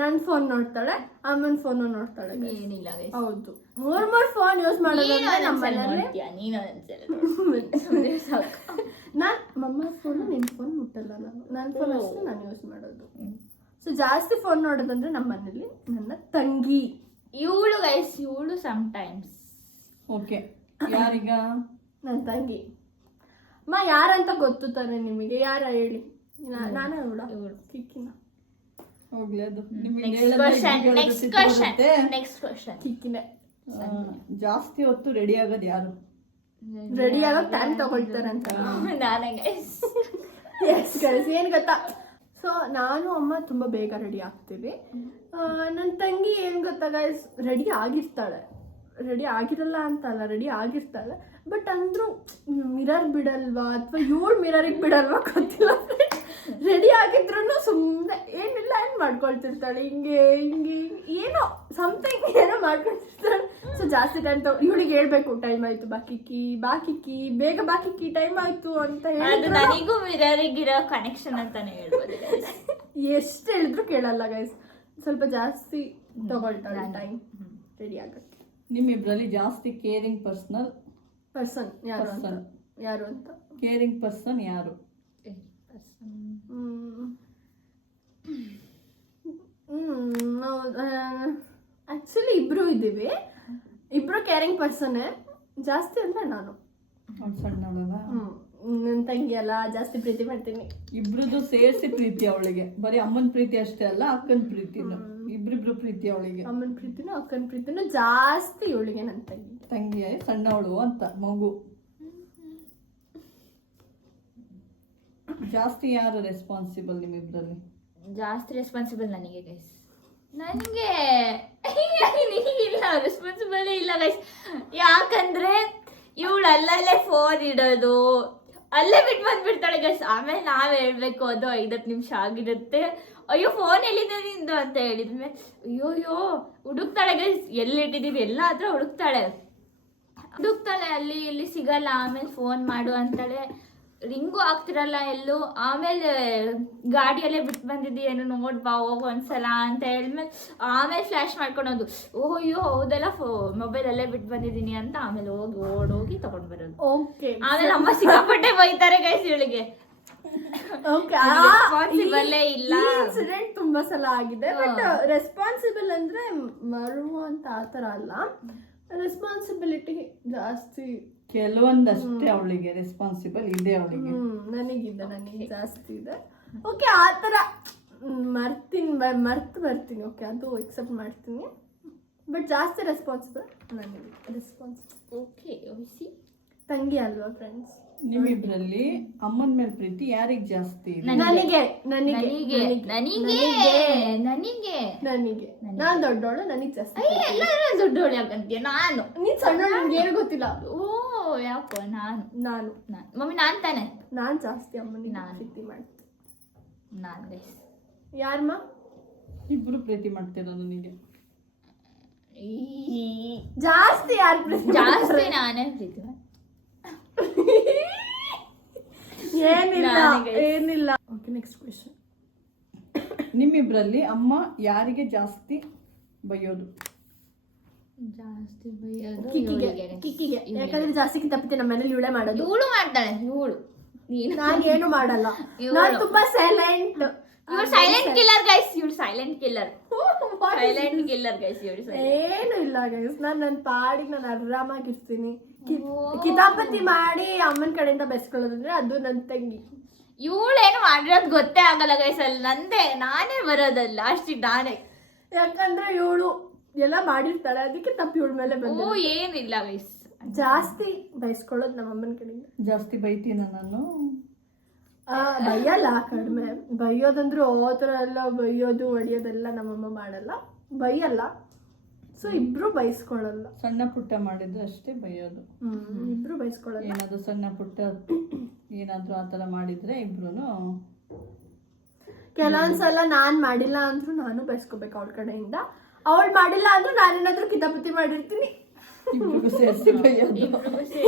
ನನ್ನ ಫೋನ್ ನೋಡ್ತಾಳೆ, ಅಮ್ಮನ ಫೋನ್ ನೋಡ್ತಾಳೆ. ಏನಿಲ್ಲ ಹೌದು, ಮೂರ್ ಫೋನ್ ಯೂಸ್ ಮಾಡೋದಂದ್ರೆ ನಮ್ಮ ಮನೇಲಿ. ನಾನ್ ಮಮ್ಮ ಫೋನು ನಿನ್ ಫೋನ್ ಮುಟ್ಟಲ್ಲ, ನನ್ನ ಫೋನ್ ಅಷ್ಟೇ ನಾನು ಯೂಸ್ ಮಾಡೋದು. ಸೊ ಜಾಸ್ತಿ ಫೋನ್ ನೋಡೋದಂದ್ರೆ ನಮ್ಮ ಮನೇಲಿ ನನ್ನ ತಂಗಿ. ಇವಳು ಗೈಸ್, ಇವಳು ಸಮಟೈಮ್ಸ್. ಓಕೆ. ಯಾರೀಗ? ನನ್ನ ತಂಗಿ. ಯಾರಂತ ಗೊತ್ತು ತಾನೆ ನಿಮಗೆ? ಯಾರ ಹೇಳಿ? ನಾನೇ ಇವಳ ಕಿಕ್ಕಿನ. ಹೋಗ್ಲಿ ಅದು. Next question. ಕಿಕ್ಕಿನೇ. ಜಾಸ್ತಿ ಹೊತ್ತು ರೆಡಿ ಆಗೋದು ಯಾರು? ರೆಡಿ ಆಗೋಕ್ ಟೈಮ್ ತಗೊಳ್ತಾರೆ ಅಂತ. ನಾನೇ ಗೈಸ್. ಎಸ್ ಗೈಸ್, ಏನ್ ಗೊತ್ತಾ, ಸೊ ನಾನು ಅಮ್ಮ ತುಂಬಾ ಬೇಗ ರೆಡಿ ಆಗ್ತೀವಿ. ನನ್ನ ತಂಗಿ ಏನ್ ಗೊತ್ತಾ ಗೈಸ್, ರೆಡಿ ಆಗಿರ್ತಾಳೆ. ರೆಡಿ ಆಗಿರಲ್ಲ ಅಂತಲ್ಲ, ರೆಡಿ ಆಗಿರ್ತಾಳೆ. ಬಟ್ ಅಂದ್ರೂ ಮಿರರ್ ಬಿಡಲ್ವಾ ಅಥವಾ ಇವಳು ಮಿರರಿಗೆ ಬಿಡಲ್ವಾ ಗೊತ್ತಿಲ್ಲ. ರೆಡಿ ಆಗಿದ್ರು ಸುಮ್ಮನೆ ಏನಿಲ್ಲ ಏನು ಮಾಡ್ಕೊಳ್ತಿರ್ತಾಳೆ, ಹಿಂಗೆ ಏನೋ ಸಮಥಿಂಗ್ ಏನೋ ಮಾಡ್ಕೊಳ್ತಿರ್ತಾಳೆ. ಸೊ ಜಾಸ್ತಿ ಟೈಮ್ ಇವಳಿಗೆ ಹೇಳ್ಬೇಕು, ಟೈಮ್ ಆಯ್ತು, ಬಾಕಿಕ್ಕಿ ಬೇಗ ಬಾಕಿಕ್ಕಿ, ಟೈಮ್ ಆಯ್ತು ಅಂತ ಹೇಳಿ. ನನಗೂ ಮಿರರಿಗಿರೋ ಕನೆಕ್ಷನ್ ಅಂತಾನೆ ಹೇಳ್ಬೋದು. ಎಷ್ಟು ಹೇಳಿದ್ರು ಕೇಳಲ್ಲ ಗೈಸ್, ಸ್ವಲ್ಪ ಜಾಸ್ತಿ ತಗೊಳ್ತಾಳೆ ಟೈಮ್ ರೆಡಿ ಆಗಕ್ಕೆ. ನಿಮ್ಮಿಬ್ರಲ್ಲಿ ಜಾಸ್ತಿ ಕೇರಿಂಗ್ ಪರ್ಸನ್ ಯಾರು ಅಂತ? ಕೇರಿಂಗ್ ಪರ್ಸನ್ ಯಾರು? ಆಕ್ಚುಲಿ ಇಬ್ರು ಇದ್ದೀವಿ, ಇಬ್ರು ಕೇರಿಂಗ್ ಪರ್ಸನ್ನೇ. ಜಾಸ್ತಿ ಅಂದ್ರೆ ನಾನು. ಸಣ್ಣವಳಲ್ಲ, ನನ್ನ ತಂಗಿ ಅಲ್ಲ, ಜಾಸ್ತಿ ಪ್ರೀತಿ ಮಾಡ್ತೀನಿ. ಇಬ್ರದ್ದು ಸೇರಿಸಿ ಪ್ರೀತಿ ಅವಳಿಗೆ. ಬರೀ ಅಮ್ಮನ ಪ್ರೀತಿ ಅಷ್ಟೇ ಅಲ್ಲ, ಅಕ್ಕನ ಪ್ರೀತಿನೂ, ಇಬ್ರಿಬ್ರು ಪ್ರೀತಿ ಅವಳಿಗೆ. ಅಮ್ಮನ ಪ್ರೀತಿನೂ ಅಕ್ಕನ ಪ್ರೀತಿನೂ ಜಾಸ್ತಿ ಇವಳಿಗೆ. ನನ್ನ ತಂಗಿ ಸಣ್ಣವಳು ಅಂತ ಮಗು. ಜಾಸ್ತಿ ಯಾರು ರೆಸ್ಪಾನ್ಸಿಬಲ್ ನಿಮ್ಮಿಬ್ರಲ್ಲಿ? ಜಾಸ್ತಿ ರೆಸ್ಪಾನ್ಸಿಬಲ್ ನನಗೆ ಗೈಸ್. ನನಗೆ ಇಲ್ಲ, ರೆಸ್ಪಾನ್ಸಿಬಲ್ ಇಲ್ಲ ಗೈಸ್. ಯಾಕಂದ್ರೆ ಇವಳು ಅಲ್ಲಲ್ಲೇ ಫೋನ್ ಇಡೋದು, ಅಲ್ಲೇ ಬಿಟ್ಟು ಬಂದ್ಬಿಡ್ತಾಳೆ ಗೈಸ್. ಆಮೇಲೆ ನಾವ್ ಹೇಳ್ಬೇಕು, ಅದು 5 ನಿಮಿಷ ಆಗಿರುತ್ತೆ. ಅಯ್ಯೋ ಫೋನ್ ಎಲ್ಲಿದೆ ನಿಂದು ಅಂತ ಹೇಳಿದ್ಮೇಲೆ ಅಯ್ಯೋ ಹುಡುಕ್ತಾಳೆ ಗೈಸ್, ಎಲ್ಲಿಟ್ಟಿದೀವಿ ಎಲ್ಲ ಹತ್ರ ಹುಡುಕ್ತಾಳೆ, ಅಲ್ಲಿ ಇಲ್ಲಿ ಸಿಗಲ್ಲ. ಆಮೇಲೆ ಫೋನ್ ಮಾಡು ಅಂತಾಳೆ, ರಿಂಗು ಆಗ್ತಿರಲ್ಲ ಎಲ್ಲೂ. ಆಮೇಲೆ ಗಾಡಿಯಲ್ಲೇ ಬಿಟ್ಟು ಬಂದಿದ್ದಿ, ಏನು ನೋಡ್ಬಾ ಹೋಗು ಒಂದ್ಸಲ ಅಂತ ಹೇಳಿದ್ಮೇಲೆ ಆಮೇಲೆ ಫ್ಲ್ಯಾಶ್ ಮಾಡ್ಕೊಳೋದು, ಓಯ್ಯೋ ಹೌದಲ್ಲ ಮೊಬೈಲಲ್ಲೇ ಬಿಟ್ಟು ಬಂದಿದ್ದೀನಿ ಅಂತ. ಆಮೇಲೆ ಓಡೋಗಿ ತಗೊಂಡ್ ಬರೋದು. ಆಮೇಲೆ ಅಮ್ಮ ಸಿಕ್ಕಾಪಟ್ಟೆ ಬೈತಾರೆ ಗೈಸ್ ಇವಳಿಗೆ. ಇಲ್ಲ, ಇನ್ಸಿಡೆಂಟ್ ತುಂಬಾ ಸಲ ಆಗಿದೆ. ಬಟ್ ರೆಸ್ಪಾನ್ಸಿಬಲ್ ಅಂದ್ರೆ ಮರು ಅಂತ ಆತರ ಅಲ್ಲ, ರೆಸ್ಪಾನ್ಸಿಬಿಲಿಟಿ ಜಾಸ್ತಿ ಕೆಲವೊಂದಷ್ಟೇ ಅವಳಿಗೆ ರೆಸ್ಪಾನ್ಸಿಬಲ್ ಇದೆ. ಅವಳಿಗೆ ನನಗೆ ಜಾಸ್ತಿ ಇದೆ. ಓಕೆ, ಆತರ ಮರ್ತು ಬರ್ತೀನಿ. ಓಕೆ, ಅದು ಎಕ್ಸೆಪ್ಟ್ ಮಾಡ್ತೀನಿ. ಬಟ್ ಜಾಸ್ತಿ ರೆಸ್ಪಾನ್ಸಿಬಲ್ ನನಗೆ. ಓಕೆ, ತಂಗಿ ಅಲ್ವಾ ಫ್ರೆಂಡ್ಸ್? ನಿಮ್ಮಿಬ್ರಲ್ಲಿ ಅಮ್ಮನ ಮೇಲೆ ಪ್ರೀತಿ ಯಾರಿಗೆ ಜಾಸ್ತಿ ಇದೆ? ನನಗೆ. ನಾನ್ ದೊಡ್ಡೋಳು, ನನಗೆ ಜಾಸ್ತಿ. ಎಲ್ಲರೂ ದೊಡ್ಡೋಳು ಯಾಕಂತೀಯ? ನಾನು. ನೀನ್ ಸಣ್ಣೋಳು, ನಿಮ್ಗೆ ಏನು ಗೊತ್ತಿಲ್ಲ. ಓ ಯಾಕೋ ನಾನು ಮಮ್ಮಿ ನಾನ್ ತಾನೆ. ನಾನ್ ಜಾಸ್ತಿ ಅಮ್ಮನಿಗೆ ಪ್ರೀತಿ ಮಾಡ್ತೀನಿ. ನಾನು ಯಾರಮ್ಮ? ಇಬ್ರು ಪ್ರೀತಿ ಮಾಡ್ತೀರ ನನಗೆ ಜಾಸ್ತಿ. ಯಾರು ಪ್ರೀತಿ? ಜಾಸ್ತಿ ನಾನೇ ಪ್ರೀತಿ ಮಾಡ್ತೀನಿ. ಏನಿಲ್ಲ. Okay, next question. ನಿಮ್ಮಿಬ್ರಲ್ಲಿ ಅಮ್ಮ ಯಾರಿಗೆ ಜಾಸ್ತಿ ಬೈಯೋದು? ಜಾಸ್ತಿ ಬೈಯೋದು ಕಿಕ್ಕಿಗೆ. ಯಾಕಂದ್ರೆ ಜಾಸ್ತಿ ಕಿತ್ತಾಪತಿ ನಮ್ಮ ಮನೇಲಿ ಇವಳೇ ಮಾಡೋದು. ಇವಳು ಮಾಡ್ತಾಳೆ. ಇವಳು ನೀನು ನಾನು ಏನು ಮಾಡಲ್ಲ, ಇವಳು. ನಾನು ತುಂಬಾ ಸೈಲೆಂಟ್. ಇವ್ರು ಸೈಲೆಂಟ್ ಕಿಲ್ಲರ್ ಗೈಸ್, ಇವ್ರು silent killer, silent killer guys ಇವ್ರು. ಏನು ಇಲ್ಲ ಗೈಸ್, ನಾನು ನನ್ನ ಪಾಡಿಗೆ ನಾನು ಆರಾಮಾಗಿರ್ತೀನಿ. ಕಿತಾಪತಿ ಮಾಡಿ ಅಮ್ಮನ ಕಡೆಯಿಂದ ಬೆಸ್ಕೊಳ್ಳೋದಂದ್ರೆ ಅದು ನನ್ನ ತಂಗಿ. ಇವಳೇನು ಮಾಡಿರೋದು ಗೊತ್ತೇ ಆಗಲ್ಲ ಗೈಸ್, ಅಲ್ಲಿ ನಾನೇ ಬರೋದಲ್ಲ ಲಾಸ್ಟಿಗೆ ನಾನೇ. ಯಾಕಂದ್ರೆ ಇವಳು ಎಲ್ಲ ಮಾಡಿರ್ತಾಳೆ, ಅದಕ್ಕೆ ತಪ್ಪು ಇವಳ ಮೇಲೆ ಬಂದು. ಏನಿಲ್ಲ ಗೈಸ್, ಜಾಸ್ತಿ ಬಯಸ್ಕೊಳ್ಳೋದು ನಮ್ಮ ಅಮ್ಮನ ಕಡೆಯಿಂದ. ಜಾಸ್ತಿ ಬೈತೀನ ನಾನು? ಬೈಯಲ್ಲ, ಕಡಿಮೆ ಬೈಯೋದಂದ್ರೆ ಆ ಥರ ಎಲ್ಲ ಬೈಯೋದು ಹೊಡಿಯೋದೆಲ್ಲ ನಮ್ಮಮ್ಮ ಮಾಡಲ್ಲ, ಬೈಯಲ್ಲ. ಸೊ ಇಬ್ರು ಬೈಸ್ಕೊಳ್ಳಲ್ಲ. ಸಣ್ಣ ಪುಟ್ಟ ಮಾಡಿದ್ರೆ ಅಷ್ಟೇ ಬೈಯೋದು. ಇಬ್ರು ಬೈಸ್ಕೊಳ್ಳಲ್ಲ. ಏನಾದ್ರು ಸಣ್ಣ ಪುಟ್ಟ ಏನಾದ್ರು ಆ ಥರ ಮಾಡಿದ್ರೆ ಇಬ್ರು ಕೆಲವೊಂದ್ಸಲ ನಾನ್ ಮಾಡಿಲ್ಲ ಅಂದ್ರೂ ನಾನು ಬೈಸ್ಕೋಬೇಕು ಅವಳ ಕಡೆಯಿಂದ. ಅವಳು ಮಾಡಿಲ್ಲ ಅಂದ್ರೂ ನಾನೇನಾದ್ರೂ ಕಿತಾಪತಿ ಮಾಡಿರ್ತೀನಿ, ಇಬ್ರಿಗೂ ಸೇರಿಸಿ ಬೈಯೋದು.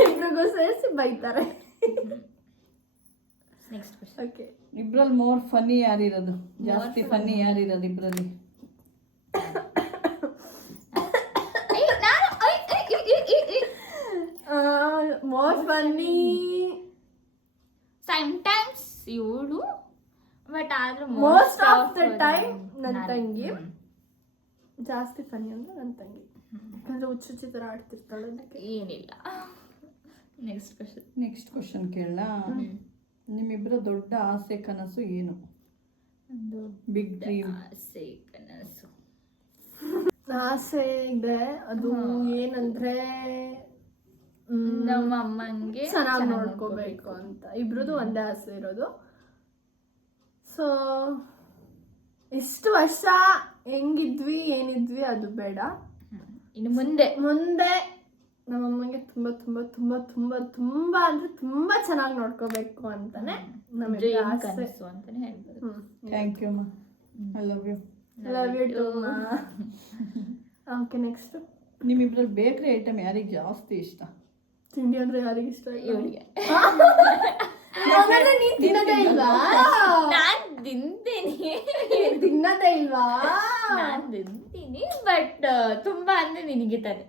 ಇಬ್ರಿಗೂ ಸೇರಿಸಿ ಬೈತಾರೆ. Next question. ಓಕೆ, ಇಬ್ರಲ್ಲಿ ಮೋರ್ ಫನ್ನಿ ಯಾರಿರೋದು? ಜಾಸ್ತಿ ಫನ್ನಿ ಯಾರಿರೋದು ಇಬ್ರಲ್ಲಿ? ಮೋಸ್ಟ್ ಫನ್ನಿ ಸಮಟೈಮ್ಸ್ ಇವಳು, ಬಟ್ ಆದ್ರೂ ಮೋಸ್ಟ್ ಆಫ್ ದ ಟೈಮ್ ನನ್ನ ತಂಗಿ. ಜಾಸ್ತಿ ಫನ್ನಿ ಅಂದ್ರೆ ನನ್ನ ತಂಗಿ, ಯಾಕಂದ್ರೆ ಹುಚ್ಚುಚ್ಚಿ ಥರ ಆಡ್ತಿರ್ತಾಳೆ. ಅದಕ್ಕೆ ಏನಿಲ್ಲ. Next question. ನೆಕ್ಸ್ಟ್ ಕ್ವಶನ್ ಕೇಳಲ್ಲ. ನಿಮ್ಮಿಬ್ಬರ ದೊಡ್ಡ ಆಸೆ ಕನಸು ಏನು? Big dream. ಆಸೆ ಕನಸು ಆಸೆ ಇದೆ, ಅದು ಏನಂದ್ರೆ ನಮ್ಮ ಅಮ್ಮಂಗೆ ಚೆನ್ನಾಗಿ ನೋಡ್ಕೋಬೇಕು ಅಂತ. ಇಬ್ರದ್ದು ಒಂದೇ ಆಸೆ ಇರೋದು. ಸೊ ಇಷ್ಟು ವರ್ಷ ಹೆಂಗಿದ್ವಿ ಏನಿದ್ವಿ ಅದು ಬೇಡ, ಇನ್ನು ಮುಂದೆ ಮುಂದೆ ನಮ್ಮಮ್ಮಂಗೆ ತುಂಬಾ ತುಂಬಾ ತುಂಬಾ ತುಂಬಾ ತುಂಬಾ ಅಂದ್ರೆ ತುಂಬಾ ಚೆನ್ನಾಗಿ ನೋಡ್ಕೋಬೇಕು ಅಂತಾನೆ ನಮಗೆ ಆಸೆ. ಕನಸು ಅಂತಾನೆ ಹೇಳ್ಬೋದು. Thank you ma, I love you. Love you too. Okay, next. ನಿಮ್ಮಿಬ್ರಲ್ಲಿ ಬೇಕ್ರಿ ಐಟಮ್ ಯಾರಿಗೆ ಜಾಸ್ತಿ ಇಷ್ಟ? ತಿಂಡಿ ಅಂದ್ರೆ ಯಾರಿಗೆ ಇಷ್ಟ? ಇವಳಿಗೆ. ನೀನ್ ತಿನ್ನೋದೇ ಇಲ್ವಾ? ನಾನ್ ತಿಂತೀನಿ, ತಿನ್ನೋದೇ ಇಲ್ವಾ? ನಾನ್ ತಿಂತೀನಿ, ಬಟ್ ತುಂಬಾ ಅಂದ್ರೆ ನಿನಗೆ ತಾನೆ.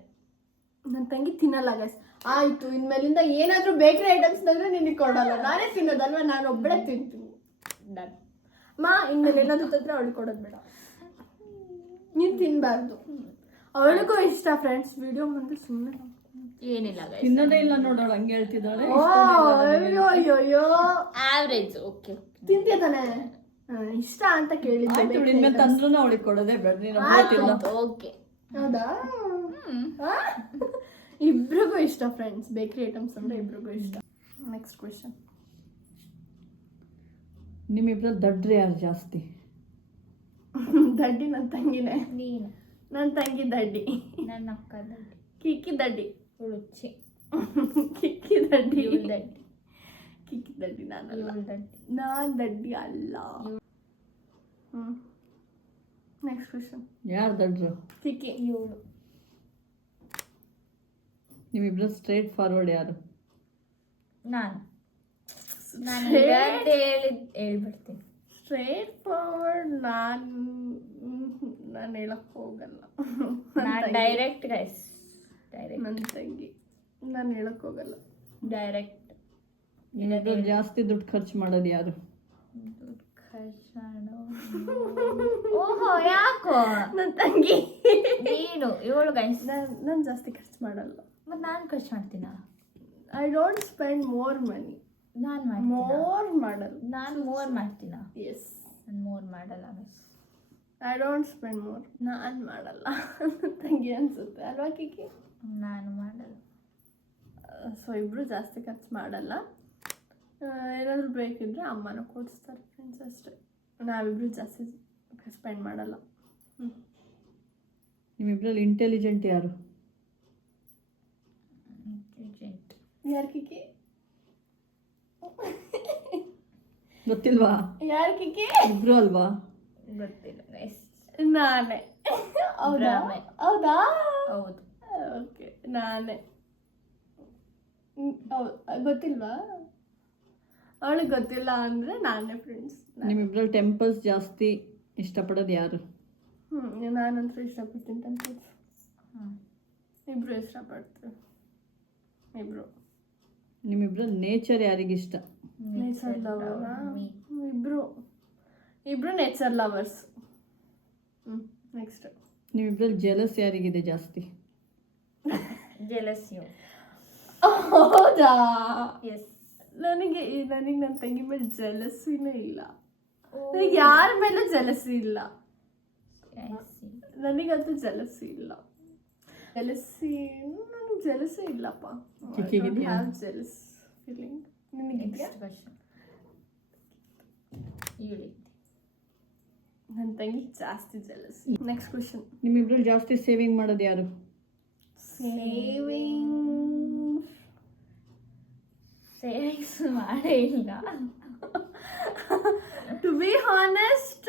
ನನ್ನ ತಂಗಿ ತಿನ್ನಲ್ಲ ಗೈಸ್. ಆಯ್ತು, ಇನ್ಮೇಲಿಂದ ಏನಾದ್ರೂ ಬೇಕರಿ ಐಟಮ್ಸ್ ಅಂದ್ರೆ ನಿನಗೆ ಕೊಡಲ್ಲ, ನಾನೇ ತಿನ್ನೋದಲ್ವಾ, ನಾನು ಒಬ್ಬಳೇ ತಿಂತೀನಿ. ಮಾ ಇನ್ಮೇಲೆ ಏನಾದ್ರು ತಂದ್ರೆ ಅವಳು ಕೊಡೋದು ಬೇಡ, ನೀನು ತಿನ್ಬಾರ್ದು. ಅವಳಿಗೂ ಇಷ್ಟ ಫ್ರೆಂಡ್ಸ್. ವಿಡಿಯೋ ಮುಂದೆ ಸುಮ್ಮನೆ ಏನಿಲ್ಲ guys. ತಿನ್ನೋದೇ ಇಲ್ಲ ನೋಡೋಳು, ಹಂಗೆ ಹೇಳ್ತಿದ್ದಾಳೆ. ಅಯ್ಯೋ ಅಯ್ಯೋ ಅಯ್ಯೋ, ಆವ್ರೇಜ್. ಓಕೆ, ತಿಂತೀಯ ತಾನೆ? ಇಷ್ಟ ಅಂತ ಕೇಳಿದ್ದೆ. ಇನ್ಮೇಲೆ ತಂದ್ರೂ ಅವಳಿಗೆ ಕೊಡೋದೇ ಬೇಡ, ನೀನು ಒಬ್ಬಳೇ ತಿನ್ನೋ. ಓಕೆ, ಹೌದಾ? ಇಬ್ರಿಗೂ ಇಷ್ಟ ಫ್ರೆಂಡ್ಸ್, ಬೇಕರಿ ಐಟಮ್ಸ್ ಅಂದ್ರೆ ಇಬ್ರಿಗೂ ಇಷ್ಟ. Next question. ನಿಮ್ಮಿಬ್ರಲ್ಲಿ ದಡ್ಡ್ರೆ ಯಾರು ಜಾಸ್ತಿ? ದಡ್ಡಿ ನನ್ನ ತಂಗಿನೇ. ನೀನು ನನ್ನ ತಂಗಿ ದಡ್ಡಿ, ನನ್ನ ಅಕ್ಕ ದಡ್ಡಿ, ಕಿಕ್ಕಿ ದಡ್ಡಿ, ರುಚಿ ಕಿಕ್ಕಿ ದಡ್ಡಿ, ದಡ್ಡಿ, ಕಿಕ್ಕಿ ದಡ್ಡಿ. ನಾನಲ್ಲ, ದಡ್ಡಿ. ನಾನ್ ದಡ್ಡಿ ಅಲ್ಲ. Next question. ಯಾರು ದಡ್ರು? ಕಿಕ್ಕಿ. ಇವಳು. ನಿಮ್ಮಿಬ್ರಲ್ಲಿ ಸ್ಟ್ರೇಟ್ ಫಾರ್ವರ್ಡ್ ಯಾರು? ನಾನು ಹೇಳ್ಬಿಡ್ತೀನಿ. ಸ್ಟ್ರೇಟ್ ಫಾರ್ವರ್ಡ್ ನಾನು ಹೇಳಕ್ ಹೋಗಲ್ಲ. Direct guys, direct. ನನ್ನ ತಂಗಿ, ನಾನು ಹೇಳಕ್ ಹೋಗಲ್ಲ. ಡೈರೆಕ್ಟ್. ನಿಮ್ಮಿಬ್ರಲ್ಲಿ ಜಾಸ್ತಿ ದುಡ್ಡು ಖರ್ಚು ಮಾಡೋದು ಯಾರು? ದುಡ್ಡು ಖರ್ಚು ಮಾಡೋ. ಓಹೋ, ಯಾಕೋ? ನನ್ನ ತಂಗಿ. ನೀನು ಇವಳು ಗೈಸ್. ನಾನು ಜಾಸ್ತಿ ಖರ್ಚು ಮಾಡಲ್ಲ. ಮತ್ತೆ ನಾನು ಖರ್ಚು ಮಾಡ್ತೀನ? I don't spend more money. ನಾನು ಮೋರ್ ಮಾಡಲ್ಲ. ನಾನು ಮೋರ್ ಮಾಡ್ತೀನ? ಎಸ್, ನಾನು ಮೋರ್ ಮಾಡಲ್ಲ miss. I don't spend more. ನಾನು ಮಾಡಲ್ಲ. ತಂಗಿ ಅನ್ಸುತ್ತೆ ಅಲ್ವಾ ಕಿಕ್ಕಿ? ನಾನು ಮಾಡಲ್ಲ. ಸೊ ಇಬ್ರು ಜಾಸ್ತಿ ಖರ್ಚು ಮಾಡಲ್ಲ. ಏನಾದರೂ ಬೇಕಿದ್ರೆ ಅಮ್ಮನ ಕೊಡಿಸ್ತಾರೆ ಫ್ರೆಂಡ್ಸ್ ಅಷ್ಟೇ. ನಾವಿಬ್ರು ಜಾಸ್ತಿ ಸ್ಪೆಂಡ್ ಮಾಡಲ್ಲ. ನಿಮ್ಮಿಬ್ರಲ್ಲಿ ಇಂಟೆಲಿಜೆಂಟ್ ಯಾರು? ಇಂಟೆಲಿಜೆಂಟ್ ಯಾರು ಕಿಕ್ಕಿ? ಗೊತ್ತಿಲ್ವಾ? ಯಾರು ಕಿಕ್ಕಿ? ಇಬ್ರು ಅಲ್ವಾ? ಗೊತ್ತಿಲ್ಲ ಗೈಸ್. ನಾನೇ. ಹೌದಾ? ಭ್ರಮೆ. ಹೌದಾ? ಹೌದು. ಓಕೆ, ನಾನೇ. ಗೊತ್ತಿಲ್ವಾ? ಅವಳಿಗೆ ಗೊತ್ತಿಲ್ಲ ಅಂದರೆ ನಾನೇ ಫ್ರೆಂಡ್ಸ್. ನಿಮ್ಮಿಬ್ರಲ್ಲಿ ಟೆಂಪಲ್ಸ್ ಜಾಸ್ತಿ ಇಷ್ಟಪಡೋದು ಯಾರು? ನಾನಂತೂ ಇಷ್ಟಪಡ್ತೀನಿ ಟೆಂಪಲ್ಸ್. ಇಬ್ರು ಇಷ್ಟಪಡ್ತೀವಿ, ಇಬ್ರು. ನಿಮ್ಮಿಬ್ರಲ್ಲಿ ನೇಚರ್ ಯಾರಿಗಿಷ್ಟ? ನೇಚರ್ ಲವರ್ ಇಬ್ರು ನೇಚರ್ ಲವರ್ಸ್. ನೆಕ್ಸ್ಟ್ ನಿಮ್ಮಿಬ್ರಲ್ಲಿ ಜೆಲಸ್ ಯಾರಿಗಿದೆ ಜಾಸ್ತಿ? Jealous you. ಹೌದಾ? ಎಸ್. ನನಗೆ ನನ್ನ ತಂಗಿ ಮೇಲೆ ಜಲಸಿನೇ ಇಲ್ಲ. ನನಗೆ ಯಾರ ಮೇಲೂ ಜಲಸಿ ಇಲ್ಲ. ನನಗಂತೂ ಜಲಸಿ ಇಲ್ಲ. ನನಗೆ ಜಲಸಿ ಇಲ್ಲಪ್ಪ. ಜಲಸ್ ಫೀಲಿಂಗ್ ನಿನಗಿದೆಯಾ? ನನ್ನ ತಂಗಿ ಜಾಸ್ತಿ ಜಲಸ್. Next question. ನಿಮ್ಮಿಬ್ರಲ್ಲಿ ಜಾಸ್ತಿ ಸೇವಿಂಗ್ ಮಾಡೋದು ಯಾರು? ಸೇವಿಂಗ್ಸ್ ಮಾಡೇ ಇಲ್ಲ. ಟು ಬಿ ಹಾನೆಸ್ಟ್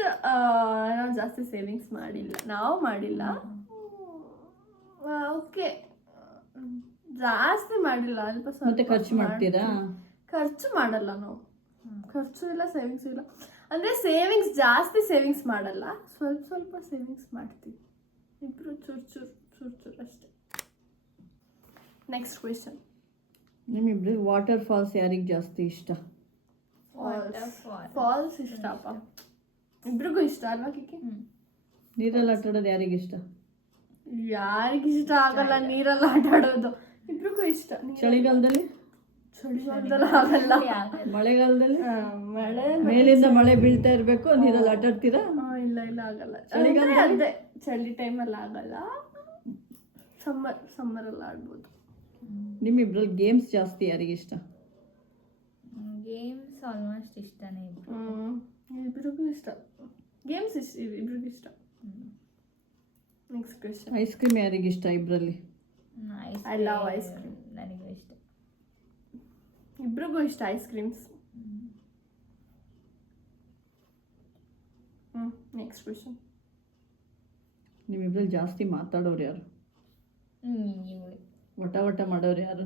ನಾವು ಜಾಸ್ತಿ ಸೇವಿಂಗ್ಸ್ ಮಾಡಿಲ್ಲ. ನಾವು ಮಾಡಿಲ್ಲ. ಓಕೆ, ಜಾಸ್ತಿ ಮಾಡಿಲ್ಲ, ಅಲ್ಪ ಸ್ವಲ್ಪ. ಮತ್ತೆ ಖರ್ಚು ಮಾಡ್ತೀರಾ? ಖರ್ಚು ಮಾಡಲ್ಲ ನಾವು. ಖರ್ಚು ಇಲ್ಲ, ಸೇವಿಂಗ್ಸ್ ಇಲ್ಲ. ಅಂದರೆ ಸೇವಿಂಗ್ಸ್ ಜಾಸ್ತಿ ಸೇವಿಂಗ್ಸ್ ಮಾಡಲ್ಲ, ಸ್ವಲ್ಪ ಸ್ವಲ್ಪ ಸೇವಿಂಗ್ಸ್ ಮಾಡ್ತೀವಿ. ಇಬ್ಬರು ಚೂರು ಅಷ್ಟೇ. Next question. ನಿಮ್ಮಿಬ್ರಲ್ಲಿ ವಾಟರ್ ಫಾಲ್ಸ್ ಯಾರಿಗೆ ಜಾಸ್ತಿ ಇಷ್ಟ? ಫಾಲ್ಸ್ ಇಷ್ಟಪ್ಪ. ಇಬ್ರಿಗೂ ಇಷ್ಟ ಅಲ್ವಾ ಕಿಕ್ಕಿ? ನೀರಲ್ಲಿ ಆಟ ಆಡೋದು ಯಾರಿಗಿಷ್ಟ? ಯಾರಿಗಿಷ್ಟ ಆಗಲ್ಲ ನೀರಲ್ಲಿ ಆಟ ಆಡೋದು. ಇಬ್ರಿಗೂ ಇಷ್ಟ. ಚಳಿಗಾಲದಲ್ಲಿ ಆಗಲ್ಲ. ಮಳೆಗಾಲದಲ್ಲಿ ಮಳೆ ಮೇಲಿಂದ ಮಳೆ ಬೀಳ್ತಾ ಇರ್ಬೇಕು, ನೀರಲ್ಲಿ ಆಟ ಆಡ್ತೀರಾ? ಇಲ್ಲ ಆಗಲ್ಲ. ಅದೇ ಚಳಿ ಟೈಮಲ್ಲಿ ಆಗಲ್ಲ, ಸಮ್ಮರಲ್ಲಿ ಆಡ್ಬೋದು. ನಿಮ್ಮಿಬ್ರಲ್ಲಿ ಗೇಮ್ಸ್ ಜಾಸ್ತಿ ಯಾರಿಗಿಷ್ಟ? ಗೇಮ್ಸ್ ಆಲ್ಮೋಸ್ಟ್ ಇಷ್ಟನೇ. ಇಬ್ರಿಗೂ ಇಷ್ಟ ಗೇಮ್ಸ್. ಇಬ್ರಿಗೂ ಇಷ್ಟ. Next question. ಐಸ್ ಕ್ರೀಮ್ ಯಾರಿಗಿಷ್ಟ ಇಬ್ರಲ್ಲಿ? I love ice cream. ನನಗೂ ಇಷ್ಟ. ಇಬ್ರಿಗೂ ಇಷ್ಟ ಐಸ್ ಕ್ರೀಮ್ಸ್. Next question. ನಿಮ್ಮಿಬ್ರಲ್ಲಿ ಜಾಸ್ತಿ ಮಾತಾಡೋರು ಯಾರು? ವಟ ಮಾಡೋರು ಯಾರು?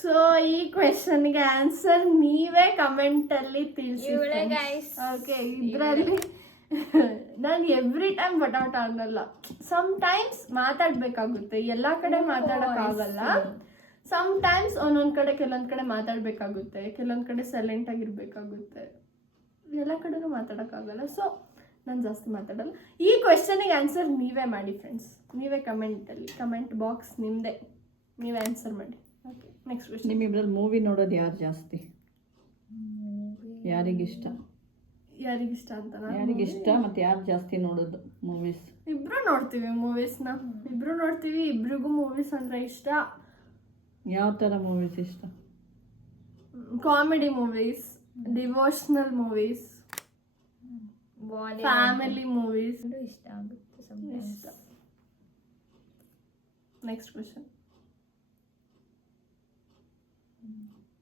ಸೊ ಈ ಕ್ವೆಶನ್ಗೆ ಆನ್ಸರ್ ನೀವೇ ಕಮೆಂಟಲ್ಲಿ ತಿಳಿಸಿ. ಓಕೆ, ಇದರಲ್ಲಿ ನಾನು ಎವ್ರಿ ಟೈಮ್ ವಟ ಅನ್ನಲ್ಲ. ಸಮ್ ಟೈಮ್ಸ್ ಮಾತಾಡಬೇಕಾಗುತ್ತೆ, ಎಲ್ಲ ಕಡೆ ಮಾತಾಡೋಕ್ಕಾಗಲ್ಲ. ಸಮ್ ಟೈಮ್ಸ್ ಒಂದೊಂದು ಕಡೆ, ಕೆಲವೊಂದು ಕಡೆ ಮಾತಾಡಬೇಕಾಗುತ್ತೆ, ಕೆಲವೊಂದು ಕಡೆ ಸೈಲೆಂಟ್ ಆಗಿರ್ಬೇಕಾಗುತ್ತೆ. ಎಲ್ಲ ಕಡೆನೂ ಮಾತಾಡೋಕ್ಕಾಗಲ್ಲ. ಸೊ ನಾನು ಜಾಸ್ತಿ ಮಾತಾಡಲ್ಲ. ಈ ಕ್ವೆಶನಿಗೆ ಆನ್ಸರ್ ನೀವೇ ಮಾಡಿ ಫ್ರೆಂಡ್ಸ್. ನೀವೇ ಕಮೆಂಟ್ ಬಾಕ್ಸ್ ನಿಮ್ಮದೇ, ನೀವೇ ಆನ್ಸರ್ ಮಾಡಿ. Okay, next question. ನಿಮ್ಮಿಬ್ರಲ್ಲಿ ಮೂವಿ ನೋಡೋದು ಯಾರು ಜಾಸ್ತಿ? ಯಾರಿಗಿಷ್ಟ ಅಂತ ಯಾರಿಗಿಷ್ಟ ಮತ್ತೆ ಯಾರು ಜಾಸ್ತಿ ನೋಡೋದು ಮೂವೀಸ್? ಇಬ್ರು ನೋಡ್ತೀವಿ ಮೂವೀಸ್ನ. ಇಬ್ರಿಗೂ ಮೂವೀಸ್ ಅಂದ್ರೆ ಇಷ್ಟ. ಯಾವ ಥರ ಮೂವೀಸ್ ಇಷ್ಟ? Comedy movies, devotional movies, family movies ಇಷ್ಟ ಆಗುತ್ತೆ. Next question.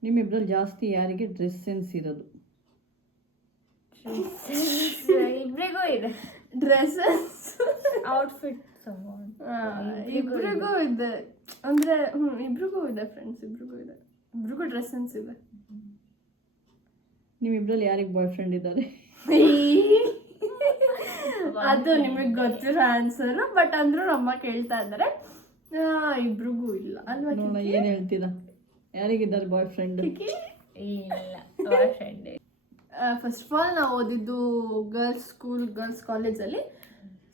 ನಿಮ್ಮಿಬ್ರಲ್ಲಿ ಜಾಸ್ತಿ ಯಾರಿಗೆ ಡ್ರೆಸ್ ಸೆನ್ಸ್ ಇರೋದು? ಇಬ್ರಿಗೂ ಇದೆ ಡ್ರೆಸ್ಸಸ್, ಔಟ್ಫಿಟ್. ಇಬ್ರಿಗೂ ಇದೆ ಅಂದ್ರೆ ಇಬ್ರಿಗೂ ಇದೆ ಫ್ರೆಂಡ್ಸ್. ಇಬ್ರಿಗೂ ಡ್ರೆಸ್ ಸೆನ್ಸ್ ಇದೆ. ನಿಮ್ಮಿಬ್ರಲ್ಲಿ ಯಾರಿಗೆ ಬಾಯ್ ಫ್ರೆಂಡ್ ಇದ್ದಾರೆ? ಅದು ನಿಮಗೆ ಗೊತ್ತಿರೋ ಆನ್ಸರ್, ಬಟ್ ಅಂದ್ರೂ ನಮ್ಮ ಕೇಳ್ತಾ ಇದ್ದಾರೆ. ಇಬ್ರಿಗೂ ಇಲ್ಲ ಅಲ್ವಾ? ಏನ್ ಹೇಳ್ತೀರಾ, ಯಾರಿಗಿದ್ದಾರೆ ಬಾಯ್ ಫ್ರೆಂಡ್? ಇಲ್ಲ, boy friend. First of all ನಾವು ಓದಿದ್ದು ಗರ್ಲ್ಸ್ ಕಾಲೇಜಲ್ಲಿ.